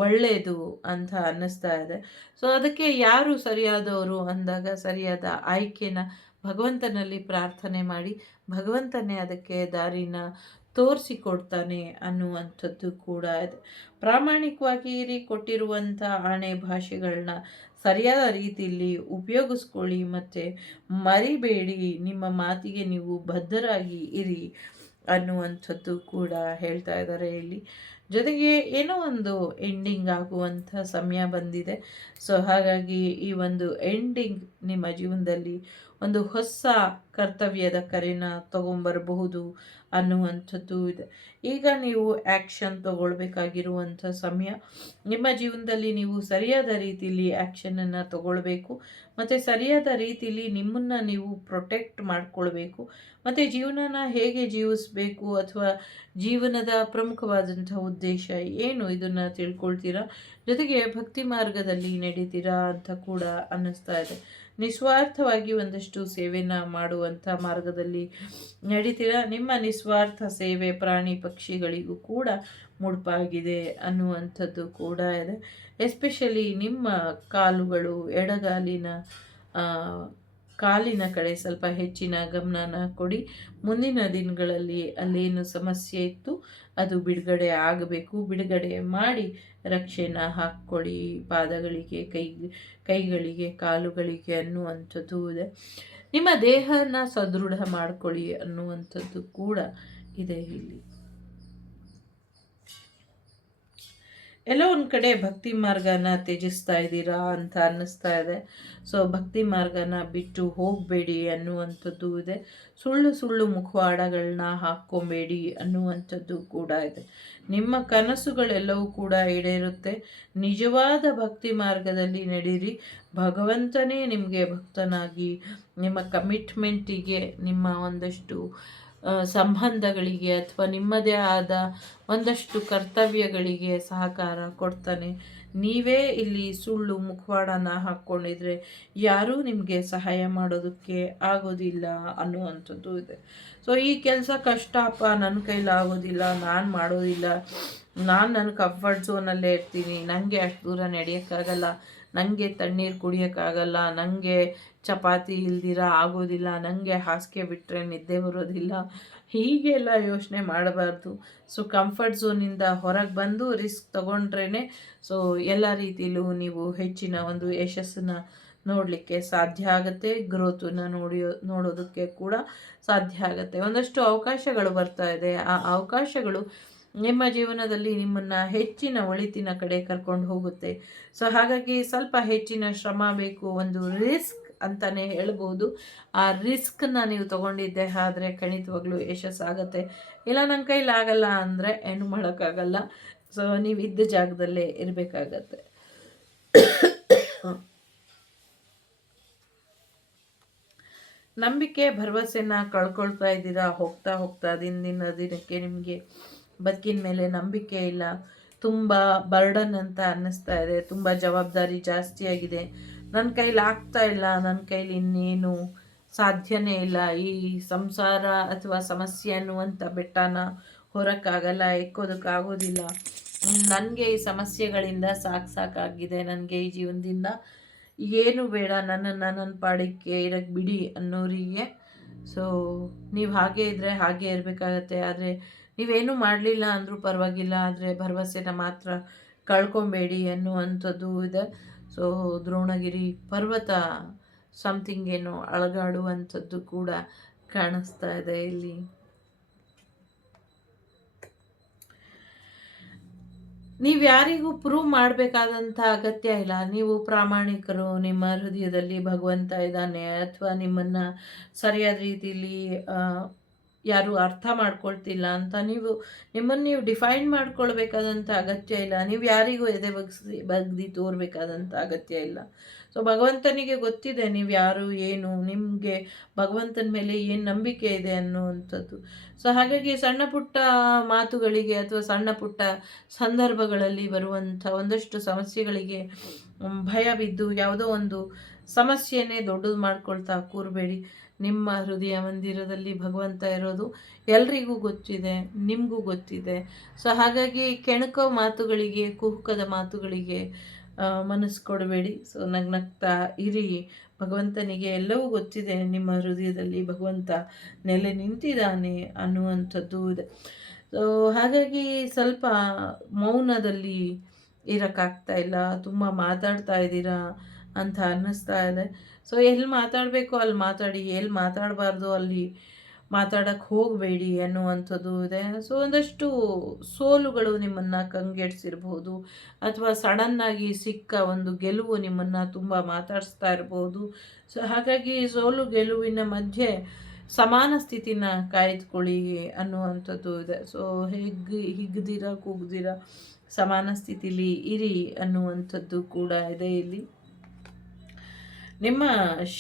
ಒಳ್ಳೆಯದು ಅಂತ ಅನ್ನಿಸ್ತಾ ಇದೆ. ಸೊ ಅದಕ್ಕೆ ಯಾರು ಸರಿಯಾದವರು ಅಂದಾಗ ಸರಿಯಾದ ಆಯ್ಕೆನ ಭಗವಂತನಲ್ಲಿ ಪ್ರಾರ್ಥನೆ ಮಾಡಿ, ಭಗವಂತನೇ ಅದಕ್ಕೆ ದಾರಿನ ತೋರಿಸಿಕೊಡ್ತಾನೆ ಅನ್ನುವಂಥದ್ದು ಕೂಡ ಇದೆ. ಪ್ರಾಮಾಣಿಕವಾಗಿ ಕೊಟ್ಟಿರುವಂಥ ಆಣೆ ಭಾಷೆಗಳನ್ನ ಸರಿಯಾದ ರೀತಿಯಲ್ಲಿ ಉಪಯೋಗಿಸ್ಕೊಳ್ಳಿ ಮತ್ತು ಮರಿಬೇಡಿ, ನಿಮ್ಮ ಮಾತಿಗೆ ನೀವು ಬದ್ಧರಾಗಿ ಇರಿ ಅನ್ನುವಂಥದ್ದು ಕೂಡ ಹೇಳ್ತಾ ಇದ್ದಾರೆ ಇಲ್ಲಿ. ಜೊತೆಗೆ ಏನೋ ಒಂದು ಎಂಡಿಂಗ್ ಆಗುವಂಥ ಸಮಯ ಬಂದಿದೆ. ಸೊ ಹಾಗಾಗಿ ಈ ಒಂದು ಎಂಡಿಂಗ್ ನಿಮ್ಮ ಜೀವನದಲ್ಲಿ ಒಂದು ಹೊಸ ಕರ್ತವ್ಯದ ಕರೆನ ತಗೊಂಬರಬಹುದು ಅನ್ನುವಂಥದ್ದು ಇದೆ. ಈಗ ನೀವು ಆ್ಯಕ್ಷನ್ ತಗೊಳ್ಬೇಕಾಗಿರುವಂಥ ಸಮಯ. ನಿಮ್ಮ ಜೀವನದಲ್ಲಿ ನೀವು ಸರಿಯಾದ ರೀತಿಯಲ್ಲಿ ಆ್ಯಕ್ಷನನ್ನು ತಗೊಳ್ಬೇಕು ಮತ್ತು ಸರಿಯಾದ ರೀತಿಯಲ್ಲಿ ನಿಮ್ಮನ್ನು ನೀವು ಪ್ರೊಟೆಕ್ಟ್ ಮಾಡಿಕೊಳ್ಬೇಕು. ಮತ್ತು ಜೀವನನ ಹೇಗೆ ಜೀವಿಸಬೇಕು ಅಥವಾ ಜೀವನದ ಪ್ರಮುಖವಾದಂಥ ಉದ್ದೇಶ ಏನು ಇದನ್ನು ತಿಳ್ಕೊಳ್ತೀರಾ. ಜೊತೆಗೆ ಭಕ್ತಿ ಮಾರ್ಗದಲ್ಲಿ ನಡೀತೀರಾ ಅಂತ ಕೂಡ ಅನ್ನಿಸ್ತಾ ಇದೆ. ನಿಸ್ವಾರ್ಥವಾಗಿ ಒಂದಷ್ಟು ಸೇವೆನ ಮಾಡುವಂಥ ಮಾರ್ಗದಲ್ಲಿ ನಡೀತೀರಾ. ನಿಮ್ಮ ನಿಸ್ವಾರ್ಥ ಸೇವೆ ಪ್ರಾಣಿ ಪಕ್ಷಿಗಳಿಗೂ ಕೂಡ ಮುಡುಪಾಗಿದೆ ಅನ್ನುವಂಥದ್ದು ಕೂಡ ಇದೆ. ಎಸ್ಪೆಷಲಿ ನಿಮ್ಮ ಕಾಲುಗಳು ಕಾಲಿನ ಕಡೆ ಸ್ವಲ್ಪ ಹೆಚ್ಚಿನ ಗಮನನ ಕೊಡಿ. ಮುಂದಿನ ದಿನಗಳಲ್ಲಿ ಅಲ್ಲೇನು ಸಮಸ್ಯೆ ಇತ್ತು ಅದು ಬಿಡುಗಡೆ ಆಗಬೇಕು. ಬಿಡುಗಡೆ ಮಾಡಿ ರಕ್ಷೆನ ಹಾಕ್ಕೊಳ್ಳಿ ಪಾದಗಳಿಗೆ, ಕೈಗಳಿಗೆ, ಕಾಲುಗಳಿಗೆ ಅನ್ನುವಂಥದ್ದು ಇದೆ. ನಿಮ್ಮ ದೇಹನ ಸದೃಢ ಮಾಡ್ಕೊಳ್ಳಿ ಅನ್ನುವಂಥದ್ದು ಕೂಡ ಇದೆ ಇಲ್ಲಿ. ಎಲ್ಲೋ ಒಂದು ಕಡೆ ಭಕ್ತಿ ಮಾರ್ಗನ ತ್ಯಜಿಸ್ತಾ ಇದ್ದೀರಾ ಅಂತ ಅನ್ನಿಸ್ತಾ ಇದೆ. ಸೊ ಭಕ್ತಿ ಮಾರ್ಗನ ಬಿಟ್ಟು ಹೋಗಬೇಡಿ ಅನ್ನುವಂಥದ್ದು ಇದೆ. ಸುಳ್ಳು ಮುಖವಾಡಗಳನ್ನ ಹಾಕ್ಕೊಬೇಡಿ ಅನ್ನುವಂಥದ್ದು ಕೂಡ ಇದೆ. ನಿಮ್ಮ ಕನಸುಗಳೆಲ್ಲವೂ ಕೂಡ ಈಡೇರುತ್ತೆ. ನಿಜವಾದ ಭಕ್ತಿ ಮಾರ್ಗದಲ್ಲಿ ನಡೀರಿ. ಭಗವಂತನೇ ನಿಮಗೆ ಭಕ್ತನಾಗಿ ನಿಮ್ಮ ಕಮಿಟ್ಮೆಂಟಿಗೆ, ನಿಮ್ಮ ಒಂದಷ್ಟು ಸಂಬಂಧಗಳಿಗೆ ಅಥವಾ ನಿಮ್ಮದೇ ಆದ ಒಂದಷ್ಟು ಕರ್ತವ್ಯಗಳಿಗೆ ಸಹಕಾರ ಕೊಡ್ತಾನೆ. ನೀವೇ ಇಲ್ಲಿ ಸುಳ್ಳು ಮುಖವಾಡನ ಹಾಕ್ಕೊಂಡಿದ್ರೆ ಯಾರೂ ನಿಮಗೆ ಸಹಾಯ ಮಾಡೋದಕ್ಕೆ ಆಗೋದಿಲ್ಲ ಅನ್ನುವಂಥದ್ದು ಇದೆ. ಸೊ ಈ ಕೆಲಸ ಕಷ್ಟಪ್ಪ, ನನ್ನ ಕೈಲಾಗೋದಿಲ್ಲ, ನಾನು ಮಾಡೋದಿಲ್ಲ, ನಾನು ನನ್ನ ಕಂಫರ್ಟ್ ಝೋನಲ್ಲೇ ಇರ್ತೀನಿ, ನನಗೆ ಅಷ್ಟು ದೂರ ನಡೆಯೋಕ್ಕಾಗಲ್ಲ, ನನಗೆ ತಣ್ಣೀರು ಕುಡಿಯೋಕ್ಕಾಗಲ್ಲ, ನನಗೆ ಚಪಾತಿ ಇಲ್ದಿರ ಆಗೋದಿಲ್ಲ, ನನಗೆ ಹಾಸಿಗೆ ಬಿಟ್ಟರೆ ನಿದ್ದೆ ಬರೋದಿಲ್ಲ, ಹೀಗೆಲ್ಲ ಯೋಚನೆ ಮಾಡಬಾರ್ದು. ಸೊ ಕಂಫರ್ಟ್ ಝೋನಿಂದ ಹೊರಗೆ ಬಂದು ರಿಸ್ಕ್ ತೊಗೊಂಡ್ರೇ ಸೊ ಎಲ್ಲ ರೀತಿಯಲ್ಲೂ ನೀವು ಹೆಚ್ಚಿನ ಒಂದು ಯಶಸ್ಸನ್ನು ನೋಡಲಿಕ್ಕೆ ಸಾಧ್ಯ ಆಗುತ್ತೆ. ಗ್ರೋತನ್ನು ನೋಡೋದಕ್ಕೆ ಕೂಡ ಸಾಧ್ಯ ಆಗುತ್ತೆ. ಒಂದಷ್ಟು ಅವಕಾಶಗಳು ಬರ್ತಾ ಇದೆ. ಆ ಅವಕಾಶಗಳು ನಿಮ್ಮ ಜೀವನದಲ್ಲಿ ನಿಮ್ಮನ್ನು ಹೆಚ್ಚಿನ ಒಳಿತಿನ ಕಡೆ ಕರ್ಕೊಂಡು ಹೋಗುತ್ತೆ. ಸೊ ಹಾಗಾಗಿ ಸ್ವಲ್ಪ ಹೆಚ್ಚಿನ ಶ್ರಮ ಬೇಕು, ಒಂದು ರಿಸ್ಕ್ ಅಂತಲೇ ಹೇಳ್ಬೋದು. ಆ ರಿಸ್ಕನ್ನ ನೀವು ತೊಗೊಂಡಿದ್ದೆ ಆದರೆ ಖಂಡಿತವಾಗ್ಲೂ ಯಶಸ್ಸಾಗುತ್ತೆ. ಇಲ್ಲ ನನ್ನ ಕೈಲಾಗಲ್ಲ ಅಂದರೆ ಏನು ಮಾಡೋಕ್ಕಾಗಲ್ಲ. ಸೊ ನೀವು ಇದ್ದ ಜಾಗದಲ್ಲೇ ಇರಬೇಕಾಗತ್ತೆ. ನಂಬಿಕೆ ಭರವಸೆನ ಕಳ್ಕೊಳ್ತಾ ಇದ್ದೀರಾ. ಹೋಗ್ತಾ ಹೋಗ್ತಾ ದಿನಕ್ಕೆ ನಿಮಗೆ ಬದುಕಿನ ಮೇಲೆ ನಂಬಿಕೆ ಇಲ್ಲ. ತುಂಬ ಬರ್ಡನ್ ಅಂತ ಅನ್ನಿಸ್ತಾ ಇದೆ. ತುಂಬ ಜವಾಬ್ದಾರಿ ಜಾಸ್ತಿ ಆಗಿದೆ. ನನ್ನ ಕೈಲಿ ಆಗ್ತಾ ಇಲ್ಲ, ನನ್ನ ಕೈಲಿ ಇನ್ನೇನು ಸಾಧ್ಯನೇ ಇಲ್ಲ. ಈ ಸಂಸಾರ ಅಥವಾ ಸಮಸ್ಯೆ ಅನ್ನುವಂಥ ಬೆಟ್ಟನ ಹೊರಕ್ಕಾಗಲ್ಲ, ಎಕ್ಕೋದಕ್ಕಾಗೋದಿಲ್ಲ. ನನಗೆ ಈ ಸಮಸ್ಯೆಗಳಿಂದ ಸಾಕಾಗಿದೆ. ನನಗೆ ಈ ಜೀವನದಿಂದ ಏನು ಬೇಡ, ನನ್ನ ಪಾಡಿಗೆ ಇರಕ್ಕೆ ಬಿಡಿ ಅನ್ನೋರಿಗೆ. ಸೊ ನೀವು ಹಾಗೆ ಇದ್ದರೆ ಹಾಗೆ ಇರಬೇಕಾಗತ್ತೆ. ಆದರೆ ನೀವೇನು ಮಾಡಲಿಲ್ಲ ಅಂದರೂ ಪರವಾಗಿಲ್ಲ, ಆದರೆ ಭರವಸೆನ ಮಾತ್ರ ಕಳ್ಕೊಬೇಡಿ ಅನ್ನುವಂಥದ್ದು ಇದೆ. ಸೊ ದ್ರೋಣಗಿರಿ ಪರ್ವತ ಸಮಥಿಂಗ್ ಏನೋ ಅಳಗಾಡುವಂಥದ್ದು ಕೂಡ ಕಾಣಿಸ್ತಾ ಇದೆ ಇಲ್ಲಿ. ನೀವು ಯಾರಿಗೂ ಪ್ರೂವ್ ಮಾಡಬೇಕಾದಂಥ ಅಗತ್ಯ ಇಲ್ಲ. ನೀವು ಪ್ರಾಮಾಣಿಕರು, ನಿಮ್ಮ ಹೃದಯದಲ್ಲಿ ಭಗವಂತ ಇದ್ದಾನೆ, ಅಥವಾ ನಿಮ್ಮನ್ನು ಸರಿಯಾದ ರೀತಿಯಲ್ಲಿ ಯಾರು ಅರ್ಥ ಮಾಡ್ಕೊಳ್ತಿಲ್ಲ ಅಂತ ನಿಮ್ಮನ್ನು ನೀವು ಡಿಫೈನ್ ಮಾಡ್ಕೊಳ್ಬೇಕಾದಂಥ ಅಗತ್ಯ ಇಲ್ಲ. ನೀವು ಯಾರಿಗೂ ಎದೆ ಬಗ್ದಿ ತೋರ್ಬೇಕಾದಂಥ ಅಗತ್ಯ ಇಲ್ಲ. ಸೊ ಭಗವಂತನಿಗೆ ಗೊತ್ತಿದೆ ನೀವು ಯಾರು, ಏನು, ನಿಮಗೆ ಭಗವಂತನ ಮೇಲೆ ಏನು ನಂಬಿಕೆ ಇದೆ ಅನ್ನುವಂಥದ್ದು. ಸೊ ಹಾಗಾಗಿ ಸಣ್ಣ ಪುಟ್ಟ ಮಾತುಗಳಿಗೆ ಅಥವಾ ಸಣ್ಣ ಪುಟ್ಟ ಸಂದರ್ಭಗಳಲ್ಲಿ ಬರುವಂಥ ಒಂದಷ್ಟು ಸಮಸ್ಯೆಗಳಿಗೆ ಭಯ ಬಿದ್ದು ಯಾವುದೋ ಒಂದು ಸಮಸ್ಯೆನೇ ದೊಡ್ಡದು ಮಾಡ್ಕೊಳ್ತಾ ಕೂರಬೇಡಿ. ನಿಮ್ಮ ಹೃದಯ ಮಂದಿರದಲ್ಲಿ ಭಗವಂತ ಇರೋದು ಎಲ್ರಿಗೂ ಗೊತ್ತಿದೆ, ನಿಮಗೂ ಗೊತ್ತಿದೆ. ಸೊ ಹಾಗಾಗಿ ಕೆಣಕೋ ಮಾತುಗಳಿಗೆ, ಕುಹುಕದ ಮಾತುಗಳಿಗೆ ಮನಸ್ಸು ಕೊಡಬೇಡಿ. ಸೊ ನಗ್ನಗ್ತಾ ಇರಿ. ಭಗವಂತನಿಗೆ ಎಲ್ಲವೂ ಗೊತ್ತಿದೆ, ನಿಮ್ಮ ಹೃದಯದಲ್ಲಿ ಭಗವಂತ ನೆಲೆ ನಿಂತಿದ್ದಾನೆ ಅನ್ನುವಂಥದ್ದು ಇದೆ. ಸೊ ಹಾಗಾಗಿ ಸ್ವಲ್ಪ ಮೌನದಲ್ಲಿ ಇರೋಕ್ಕಾಗ್ತಾ ಇಲ್ಲ, ತುಂಬ ಮಾತಾಡ್ತಾ ಇದ್ದೀರಾ ಅಂತ ಅನ್ನಿಸ್ತಾ ಇದೆ. ಸೊ ಎಲ್ಲಿ ಮಾತಾಡಬೇಕು ಅಲ್ಲಿ ಮಾತಾಡಿ, ಎಲ್ಲಿ ಮಾತಾಡಬಾರ್ದು ಅಲ್ಲಿ ಮಾತಾಡೋಕ್ಕೆ ಹೋಗಬೇಡಿ ಅನ್ನುವಂಥದ್ದು ಇದೆ. ಸೊ ಒಂದಷ್ಟು ಸೋಲುಗಳು ನಿಮ್ಮನ್ನು ಕಂಗೆಡಿಸಿರ್ಬೋದು, ಅಥವಾ ಸಡನ್ನಾಗಿ ಸಿಕ್ಕ ಒಂದು ಗೆಲುವು ನಿಮ್ಮನ್ನು ತುಂಬ ಮಾತಾಡಿಸ್ತಾ ಇರ್ಬೋದು. ಸೊ ಹಾಗಾಗಿ ಸೋಲು ಗೆಲುವಿನ ಮಧ್ಯೆ ಸಮಾನ ಸ್ಥಿತಿನ ಕಾಯ್ದುಕೊಳ್ಳಿ ಅನ್ನುವಂಥದ್ದು ಇದೆ. ಸೊ ಹಿಗ್ದಿರ ಕೂಗ್ದಿರ ಸಮಾನ ಸ್ಥಿತಿಲಿ ಇರಿ ಅನ್ನುವಂಥದ್ದು ಕೂಡ ಇದೆ ಇಲ್ಲಿ. ನಿಮ್ಮ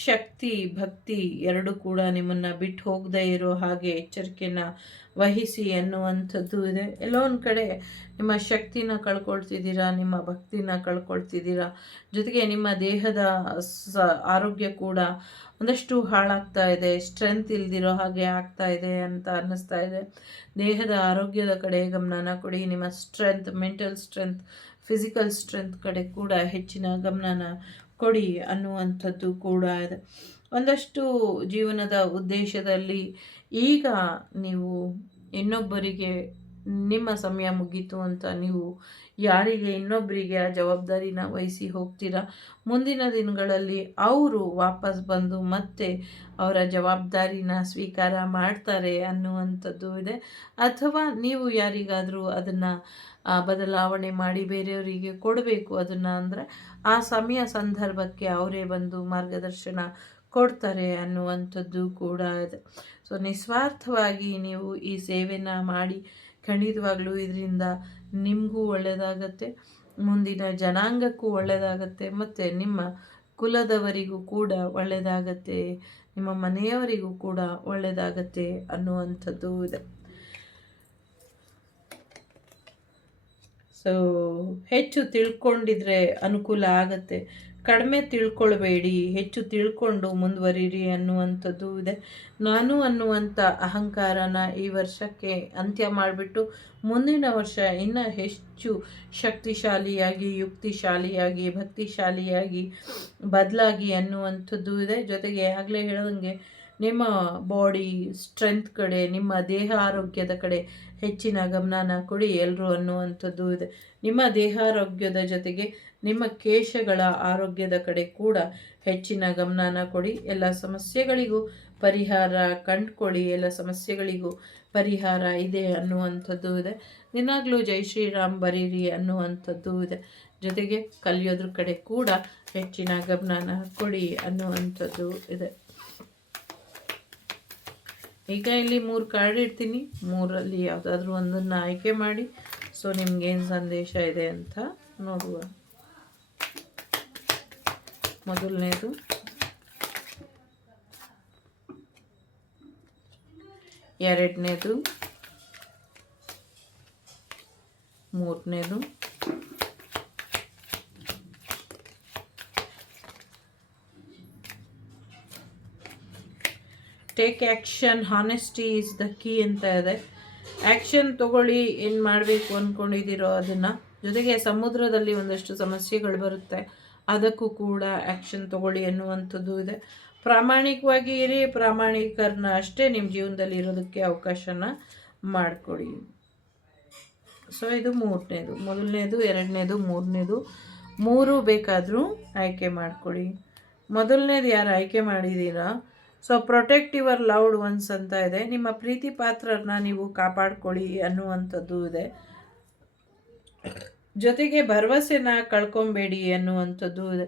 ಶಕ್ತಿ ಭಕ್ತಿ ಎರಡೂ ಕೂಡ ನಿಮ್ಮನ್ನು ಬಿಟ್ಟು ಹೋಗದೇ ಇರೋ ಹಾಗೆ ಎಚ್ಚರಿಕೆನ ವಹಿಸಿ ಅನ್ನುವಂಥದ್ದು ಇದೆ. ಎಲ್ಲೋ ಒಂದು ಕಡೆ ನಿಮ್ಮ ಶಕ್ತಿನ ಕಳ್ಕೊಳ್ತಿದ್ದೀರಾ, ನಿಮ್ಮ ಭಕ್ತಿನ ಕಳ್ಕೊಳ್ತಿದ್ದೀರಾ. ಜೊತೆಗೆ ನಿಮ್ಮ ದೇಹದ ಆರೋಗ್ಯ ಕೂಡ ಒಂದಷ್ಟು ಹಾಳಾಗ್ತಾ ಇದೆ, ಸ್ಟ್ರೆಂತ್ ಇಲ್ದಿರೋ ಹಾಗೆ ಆಗ್ತಾ ಇದೆ ಅಂತ ಅನ್ನಿಸ್ತಾ ಇದೆ. ದೇಹದ ಆರೋಗ್ಯದ ಕಡೆ ಗಮನನ ಕೊಡಿ. ನಿಮ್ಮ strength, mental strength, physical strength ಕಡೆ ಕೂಡ ಹೆಚ್ಚಿನ ಗಮನನ ಕೊಡಿ ಅನ್ನುವಂಥದ್ದು ಕೂಡ ಇದೆ. ಒಂದಷ್ಟು ಜೀವನದ ಉದ್ದೇಶದಲ್ಲಿ ಈಗ ನೀವು ಇನ್ನೊಬ್ಬರಿಗೆ ನಿಮ್ಮ ಸಮಯ ಮುಗೀತು ಅಂತ ನೀವು ಯಾರಿಗೆ ಇನ್ನೊಬ್ಬರಿಗೆ ಆ ಜವಾಬ್ದಾರಿನ ವಹಿಸಿ ಹೋಗ್ತೀರಾ, ಮುಂದಿನ ದಿನಗಳಲ್ಲಿ ಅವರು ವಾಪಸ್ ಬಂದು ಮತ್ತೆ ಅವರ ಜವಾಬ್ದಾರಿನ ಸ್ವೀಕಾರ ಮಾಡ್ತಾರೆ ಅನ್ನುವಂಥದ್ದು ಇದೆ. ಅಥವಾ ನೀವು ಯಾರಿಗಾದರೂ ಅದನ್ನು ಬದಲಾವಣೆ ಮಾಡಿ ಬೇರೆಯವರಿಗೆ ಕೊಡಬೇಕು ಅದನ್ನು ಅಂದರೆ ಆ ಸಮಯ ಸಂದರ್ಭಕ್ಕೆ ಅವರೇ ಬಂದು ಮಾರ್ಗದರ್ಶನ ಕೊಡ್ತಾರೆ ಅನ್ನುವಂಥದ್ದು ಕೂಡ ಇದೆ. ಸೊ ನಿಸ್ವಾರ್ಥವಾಗಿ ನೀವು ಈ ಸೇವೆನ ಮಾಡಿ ಖಂಡಿತವಾಗ್ಲೂ ಇದರಿಂದ ನಿಮಗೂ ಒಳ್ಳೆಯದಾಗತ್ತೆ, ಮುಂದಿನ ಜನಾಂಗಕ್ಕೂ ಒಳ್ಳೆಯದಾಗತ್ತೆ, ಮತ್ತು ನಿಮ್ಮ ಕುಲದವರಿಗೂ ಕೂಡ ಒಳ್ಳೆಯದಾಗತ್ತೆ, ನಿಮ್ಮ ಮನೆಯವರಿಗೂ ಕೂಡ ಒಳ್ಳೆಯದಾಗತ್ತೆ ಅನ್ನುವಂಥದ್ದು ಇದೆ. ಸೊ ಹೆಚ್ಚು ತಿಳ್ಕೊಂಡಿದ್ರೆ ಅನುಕೂಲ ಆಗತ್ತೆ, ಕಡಿಮೆ ತಿಳ್ಕೊಳ್ಬೇಡಿ, ಹೆಚ್ಚು ತಿಳ್ಕೊಂಡು ಮುಂದುವರಿರಿ ಅನ್ನುವಂಥದ್ದು ಇದೆ. ನಾನು ಅನ್ನುವಂಥ ಅಹಂಕಾರನ ಈ ವರ್ಷಕ್ಕೆ ಅಂತ್ಯ ಮಾಡಿಬಿಟ್ಟು ಮುಂದಿನ ವರ್ಷ ಇನ್ನೂ ಹೆಚ್ಚು ಶಕ್ತಿಶಾಲಿಯಾಗಿ, ಯುಕ್ತಿಶಾಲಿಯಾಗಿ, ಭಕ್ತಿಶಾಲಿಯಾಗಿ ಬದಲಾಗಿ ಅನ್ನುವಂಥದ್ದು ಇದೆ. ಜೊತೆಗೆ ಆಗಲೇ ಹೇಳ್ದಂಗೆ ನಿಮ್ಮ ಬಾಡಿ ಸ್ಟ್ರೆಂತ್ ಕಡೆ, ನಿಮ್ಮ ದೇಹ ಆರೋಗ್ಯದ ಕಡೆ ಹೆಚ್ಚಿನ ಗಮನನ ಕೊಡಿ ಎಲ್ಲರೂ ಅನ್ನುವಂಥದ್ದು ಇದೆ. ನಿಮ್ಮ ದೇಹಾರೋಗ್ಯದ ಜೊತೆಗೆ ನಿಮ್ಮ ಕೇಶಗಳ ಆರೋಗ್ಯದ ಕಡೆ ಕೂಡ ಹೆಚ್ಚಿನ ಗಮನನ ಕೊಡಿ. ಎಲ್ಲ ಸಮಸ್ಯೆಗಳಿಗೂ ಪರಿಹಾರ ಕಂಡುಕೊಳ್ಳಿ, ಎಲ್ಲ ಸಮಸ್ಯೆಗಳಿಗೂ ಪರಿಹಾರ ಇದೆ ಅನ್ನುವಂಥದ್ದು ಇದೆ. ದಿನಾಗಲೂ ಜೈ ಶ್ರೀರಾಮ್ ಬರೀರಿ ಅನ್ನುವಂಥದ್ದು ಇದೆ. ಜೊತೆಗೆ ಕಲಿಯೋದ್ರ ಕಡೆ ಕೂಡ ಹೆಚ್ಚಿನ ಗಮನನ ಕೊಡಿ ಅನ್ನುವಂಥದ್ದು ಇದೆ. ಈಗ ಇಲ್ಲಿ 3 ಕಾರ್ಡ್ ಇಡ್ತೀನಿ, 3ರಲ್ಲಿ ಯಾವುದಾದ್ರೂ ಒಂದನ್ನು ಆಯ್ಕೆ ಮಾಡಿ. ಸೊ ನಿಮ್ಗೇನು ಸಂದೇಶ ಇದೆ ಅಂತ ನೋಡುವ. ಮೊದಲನೇದು ಎರಡನೇದು, ಮೂರನೇದು, take action, honesty is the key ಅಂತ ಇದೆ. ಆ್ಯಕ್ಷನ್ ತಗೊಳ್ಳಿ, ಏನು ಮಾಡಬೇಕು ಅಂದ್ಕೊಂಡಿದ್ದೀರೋ ಅದನ್ನು. ಜೊತೆಗೆ ಸಮುದ್ರದಲ್ಲಿ ಒಂದಷ್ಟು ಸಮಸ್ಯೆಗಳು ಬರುತ್ತೆ, ಅದಕ್ಕೂ ಕೂಡ ಆ್ಯಕ್ಷನ್ ತಗೊಳ್ಳಿ ಅನ್ನುವಂಥದ್ದು ಇದೆ. ಪ್ರಾಮಾಣಿಕವಾಗಿ ಇರಿ, ಪ್ರಾಮಾಣಿಕರನ್ನ ಅಷ್ಟೇ ನಿಮ್ಮ ಜೀವನದಲ್ಲಿ ಇರೋದಕ್ಕೆ ಅವಕಾಶನ ಮಾಡಿಕೊಡಿ. ಸೊ ಇದು ಮೂರನೇದು, ಮೊದಲನೇದು, ಎರಡನೇದು, ಮೂರನೇದು, ಮೂರು ಬೇಕಾದರೂ ಆಯ್ಕೆ ಮಾಡ್ಕೊಳ್ಳಿ. ಮೊದಲನೇದು ಯಾರು ಆಯ್ಕೆ ಮಾಡಿದ್ದೀರಾ, so protect your loved once ಅಂತ ಇದೆ. ನಿಮ್ಮ ಪ್ರೀತಿ ಪಾತ್ರರನ್ನ ನೀವು ಕಾಪಾಡ್ಕೊಳ್ಳಿ ಅನ್ನುವಂಥದ್ದು ಇದೆ. ಜೊತೆಗೆ ಭರವಸೆನ ಕಳ್ಕೊಬೇಡಿ ಅನ್ನುವಂಥದ್ದು ಇದೆ.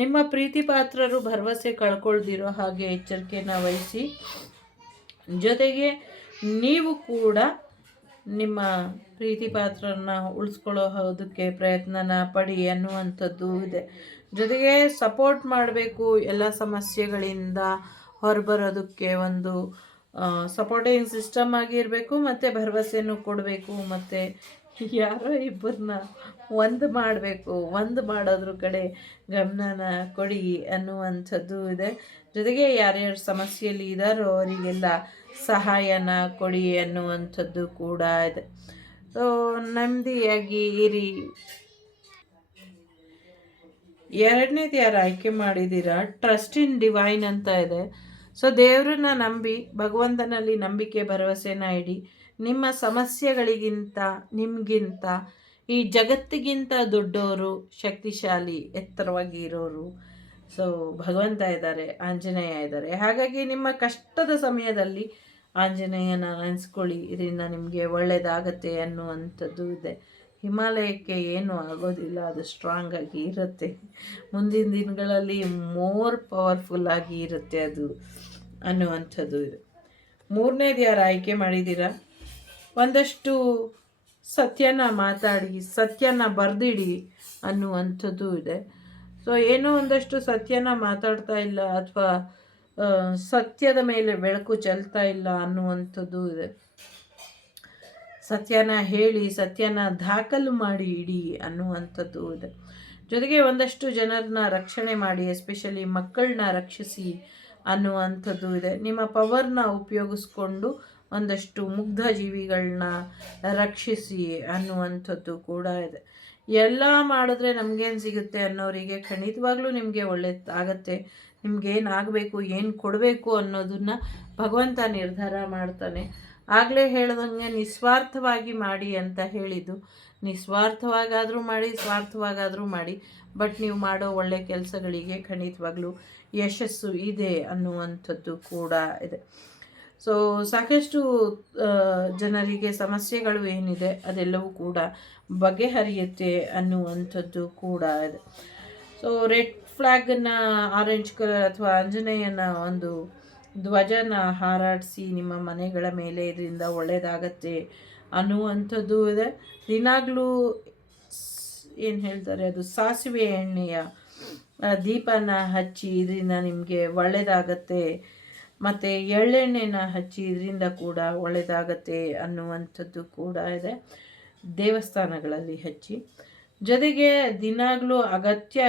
ನಿಮ್ಮ ಪ್ರೀತಿ ಪಾತ್ರರು ಭರವಸೆ ಕಳ್ಕೊಳ್ದಿರೋ ಹಾಗೆ ಎಚ್ಚರಿಕೆನ ವಹಿಸಿ. ಜೊತೆಗೆ ನೀವು ಕೂಡ ನಿಮ್ಮ ಪ್ರೀತಿ ಪಾತ್ರರನ್ನ ಉಳಿಸ್ಕೊಳ್ಳೋದಕ್ಕೆ ಪ್ರಯತ್ನನ ಪಡಿ ಅನ್ನುವಂಥದ್ದು ಇದೆ. ಜೊತೆಗೆ ಸಪೋರ್ಟ್ ಮಾಡಬೇಕು, ಎಲ್ಲ ಸಮಸ್ಯೆಗಳಿಂದ ಹೊರಬರೋದಕ್ಕೆ ಒಂದು ಸಪೋರ್ಟಿಂಗ್ ಸಿಸ್ಟಮ್ ಆಗಿರಬೇಕು, ಮತ್ತು ಭರವಸೆನೂ ಕೊಡಬೇಕು, ಮತ್ತು ಯಾರೋ ಇಬ್ಬರನ್ನ ಒಂದು ಮಾಡಬೇಕು, ಒಂದು ಮಾಡೋದ್ರ ಕಡೆ ಗಮನನ ಕೊಡಿ ಅನ್ನುವಂಥದ್ದು ಇದೆ. ಜೊತೆಗೆ ಯಾರ್ಯಾರು ಸಮಸ್ಯೆಯಲ್ಲಿ ಇದ್ದಾರೋ ಅವರಿಗೆಲ್ಲ ಸಹಾಯನ ಕೊಡಿ ಅನ್ನುವಂಥದ್ದು ಕೂಡ ಇದೆ. ಸೊ ನೆಮ್ಮದಿಯಾಗಿ ಇರಿ. ಎರಡನೇದು ಯಾರು ಆಯ್ಕೆ ಮಾಡಿದ್ದೀರಾ, ಟ್ರಸ್ಟ್ ಇನ್ ಡಿವೈನ್ ಅಂತ ಇದೆ. ಸೊ ದೇವ್ರನ್ನ ನಂಬಿ, ಭಗವಂತನಲ್ಲಿ ನಂಬಿಕೆ ಭರವಸೆನ ಇಡಿ. ನಿಮ್ಮ ಸಮಸ್ಯೆಗಳಿಗಿಂತ, ನಿಮಗಿಂತ, ಈ ಜಗತ್ತಿಗಿಂತ ದೊಡ್ಡವರು, ಶಕ್ತಿಶಾಲಿ, ಎತ್ತರವಾಗಿ ಇರೋರು ಸೊ ಭಗವಂತ ಇದ್ದಾರೆ, ಆಂಜನೇಯ ಇದ್ದಾರೆ. ಹಾಗಾಗಿ ನಿಮ್ಮ ಕಷ್ಟದ ಸಮಯದಲ್ಲಿ ಆಂಜನೇಯನ ನೆನೆಸ್ಕೊಳ್ಳಿ, ಇದರಿಂದ ನಿಮಗೆ ಒಳ್ಳೆಯದಾಗತ್ತೆ ಅನ್ನುವಂಥದ್ದು ಇದೆ. ಹಿಮಾಲಯಕ್ಕೆ ಏನೂ ಆಗೋದಿಲ್ಲ, ಅದು ಸ್ಟ್ರಾಂಗ್ ಆಗಿ ಇರುತ್ತೆ. ಮುಂದಿನ ದಿನಗಳಲ್ಲಿ ಮೋರ್ ಪವರ್ಫುಲ್ಲಾಗಿ ಇರುತ್ತೆ ಅದು ಅನ್ನುವಂಥದ್ದು ಇದೆ. ಮೂರನೇದು ಯಾರು ಆಯ್ಕೆ ಮಾಡಿದ್ದೀರಾ, ಒಂದಷ್ಟು ಸತ್ಯನ ಮಾತಾಡಿ, ಸತ್ಯನ ಬರೆದಿಡಿ ಅನ್ನುವಂಥದ್ದು ಇದೆ. ಸೊ ಏನೋ ಒಂದಷ್ಟು ಸತ್ಯನ ಮಾತಾಡ್ತಾ ಇಲ್ಲ, ಅಥವಾ ಸತ್ಯದ ಮೇಲೆ ಬೆಳಕು ಚೆಲ್ತಾ ಇಲ್ಲ ಅನ್ನುವಂಥದ್ದು ಇದೆ. ಸತ್ಯನ ಹೇಳಿ, ಸತ್ಯನ ದಾಖಲು ಮಾಡಿ ಇಡಿ ಅನ್ನುವಂಥದ್ದು ಇದೆ. ಜೊತೆಗೆ ಒಂದಷ್ಟು ಜನರನ್ನ ರಕ್ಷಣೆ ಮಾಡಿ, ಎಸ್ಪೆಷಲಿ ಮಕ್ಕಳನ್ನ ರಕ್ಷಿಸಿ ಅನ್ನುವಂಥದ್ದು ಇದೆ. ನಿಮ್ಮ ಪವರ್ನ ಉಪಯೋಗಿಸ್ಕೊಂಡು ಒಂದಷ್ಟು ಮುಗ್ಧ ಜೀವಿಗಳನ್ನ ರಕ್ಷಿಸಿ ಅನ್ನುವಂಥದ್ದು ಕೂಡ ಇದೆ. ಎಲ್ಲ ಮಾಡಿದ್ರೆ ನಮಗೇನು ಸಿಗುತ್ತೆ ಅನ್ನೋರಿಗೆ ಖಂಡಿತವಾಗ್ಲೂ ನಿಮಗೆ ಒಳ್ಳೆಯದಾಗತ್ತೆ. ನಿಮ್ಗೇನು ಆಗಬೇಕು, ಏನು ಕೊಡಬೇಕು ಅನ್ನೋದನ್ನು ಭಗವಂತ ನಿರ್ಧಾರ ಮಾಡ್ತಾನೆ. ಆಗಲೇ ಹೇಳ್ದಂಗೆ ನಿಸ್ವಾರ್ಥವಾಗಿ ಮಾಡಿ ಅಂತ ಹೇಳಿದ್ದು. ನಿಸ್ವಾರ್ಥವಾಗಾದರೂ ಮಾಡಿ, ಸ್ವಾರ್ಥವಾಗಾದರೂ ಮಾಡಿ, ಬಟ್ ನೀವು ಮಾಡೋ ಒಳ್ಳೆ ಕೆಲಸಗಳಿಗೆ ಖಂಡಿತವಾಗ್ಲೂ ಯಶಸ್ಸು ಇದೆ ಅನ್ನುವಂಥದ್ದು ಕೂಡ ಇದೆ. ಸೊ ಸಾಕಷ್ಟು ಜನರಿಗೆ ಸಮಸ್ಯೆಗಳು ಏನಿದೆ ಅದೆಲ್ಲವೂ ಕೂಡ ಬಗೆಹರಿಯುತ್ತೆ ಅನ್ನುವಂಥದ್ದು ಕೂಡ ಇದೆ. ಸೊ ರೆಡ್ ಫ್ಲ್ಯಾಗನ್ನು, ಆರೆಂಜ್ ಕಲರ್ ಅಥವಾ ಆಂಜನೇಯನ ಒಂದು ಧ್ವಜನ ಹಾರಾಡಿಸಿ ನಿಮ್ಮ ಮನೆಗಳ ಮೇಲೆ, ಇದರಿಂದ ಒಳ್ಳೆಯದಾಗತ್ತೆ ಅನ್ನುವಂಥದ್ದು ಇದೆ. ದಿನಾಗಲೂ ಏನು ಹೇಳ್ತಾರೆ, ಅದು ಸಾಸಿವೆ ಎಣ್ಣೆಯ ದೀಪನ ಹಚ್ಚಿ, ಇದರಿಂದ ನಿಮಗೆ ಒಳ್ಳೆಯದಾಗತ್ತೆ. ಮತ್ತು ಎಳ್ಳೆಣ್ಣೆನ ಹಚ್ಚಿ, ಇದರಿಂದ ಕೂಡ ಒಳ್ಳೆಯದಾಗತ್ತೆ ಅನ್ನುವಂಥದ್ದು ಕೂಡ ಇದೆ. ದೇವಸ್ಥಾನಗಳಲ್ಲಿ ಹಚ್ಚಿ. ಜೊತೆಗೆ ದಿನಾಗಲೂ ಅಗತ್ಯ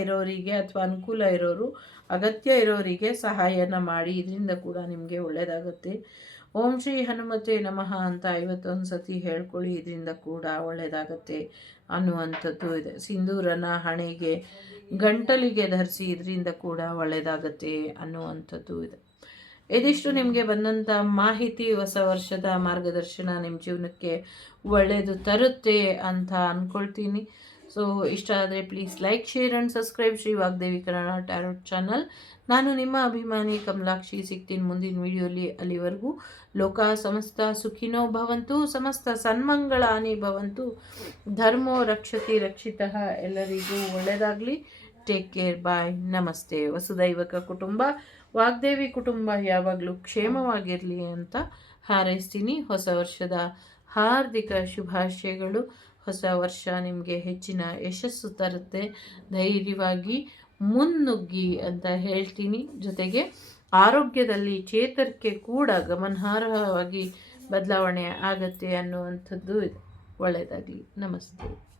ಇರೋರಿಗೆ ಅಥವಾ ಅನುಕೂಲ ಇರೋರು, ಅಗತ್ಯ ಇರೋರಿಗೆ ಸಹಾಯನ ಮಾಡಿ, ಇದರಿಂದ ಕೂಡ ನಿಮಗೆ ಒಳ್ಳೆಯದಾಗುತ್ತೆ. ಓಂ ಶ್ರೀ ಹನುಮತೆ ನಮಃ ಅಂತ 51 ಸತಿ ಹೇಳ್ಕೊಳ್ಳಿ, ಇದರಿಂದ ಕೂಡ ಒಳ್ಳೆಯದಾಗತ್ತೆ ಅನ್ನುವಂಥದ್ದು ಇದೆ. ಸಿಂಧೂರನ ಹಣೆಗೆ, ಗಂಟಲಿಗೆ ಧರಿಸಿ, ಇದರಿಂದ ಕೂಡ ಒಳ್ಳೆಯದಾಗತ್ತೆ ಅನ್ನುವಂಥದ್ದು ಇದೆ. ಇದಿಷ್ಟು ನಿಮಗೆ ಬಂದಂಥ ಮಾಹಿತಿ, ಹೊಸ ವರ್ಷದ ಮಾರ್ಗದರ್ಶನ ನಿಮ್ಮ ಜೀವನಕ್ಕೆ ಒಳ್ಳೆಯದು ತರುತ್ತೆ ಅಂತ ಅಂದ್ಕೊಳ್ತೀನಿ. ಸೊ ಇಷ್ಟ ಆದರೆ please like, share and subscribe Shri Vagdevi Kannada tarot channel. ನಾನು ನಿಮ್ಮ ಅಭಿಮಾನಿ ಕಮಲಾಕ್ಷಿ. ಸಿಗ್ತೀನಿ ಮುಂದಿನ ವಿಡಿಯೋಲಿ. ಅಲ್ಲಿವರೆಗೂ ಲೋಕ ಸಮಸ್ತ ಸುಖಿನೋ ಭವಂತು, ಸಮಸ್ತ ಸನ್ಮಂಗಳಾನಿ ಭವಂತು, ಧರ್ಮೋ ರಕ್ಷತಿ ರಕ್ಷಿತಃ. ಎಲ್ಲರಿಗೂ ಒಳ್ಳೆಯದಾಗಲಿ. ಟೇಕ್ ಕೇರ್, ಬಾಯ್, ನಮಸ್ತೆ. ವಸುದೈವಕ ಕುಟುಂಬ, ವಾಗ್ದೇವಿ ಕುಟುಂಬ ಯಾವಾಗಲೂ ಕ್ಷೇಮವಾಗಿರಲಿ ಅಂತ ಹಾರೈಸ್ತೀನಿ. ಹೊಸ ವರ್ಷದ ಹಾರ್ದಿಕ ಶುಭಾಶಯಗಳು. ಹೊಸ ವರ್ಷ ನಿಮಗೆ ಹೆಚ್ಚಿನ ಯಶಸ್ಸು ತರುತ್ತೆ. ಧೈರ್ಯವಾಗಿ ಮುನ್ನುಗ್ಗಿ ಅಂತ ಹೇಳ್ತೀನಿ. ಜೊತೆಗೆ ಆರೋಗ್ಯದಲ್ಲಿ ಚೇತರಿಕೆ ಕೂಡ ಗಮನಾರ್ಹವಾಗಿ ಬದಲಾವಣೆ ಆಗತ್ತೆ ಅನ್ನುವಂಥದ್ದು ಇದೆ. ಒಳ್ಳೆಯದಾಗಲಿ. ನಮಸ್ತೆ.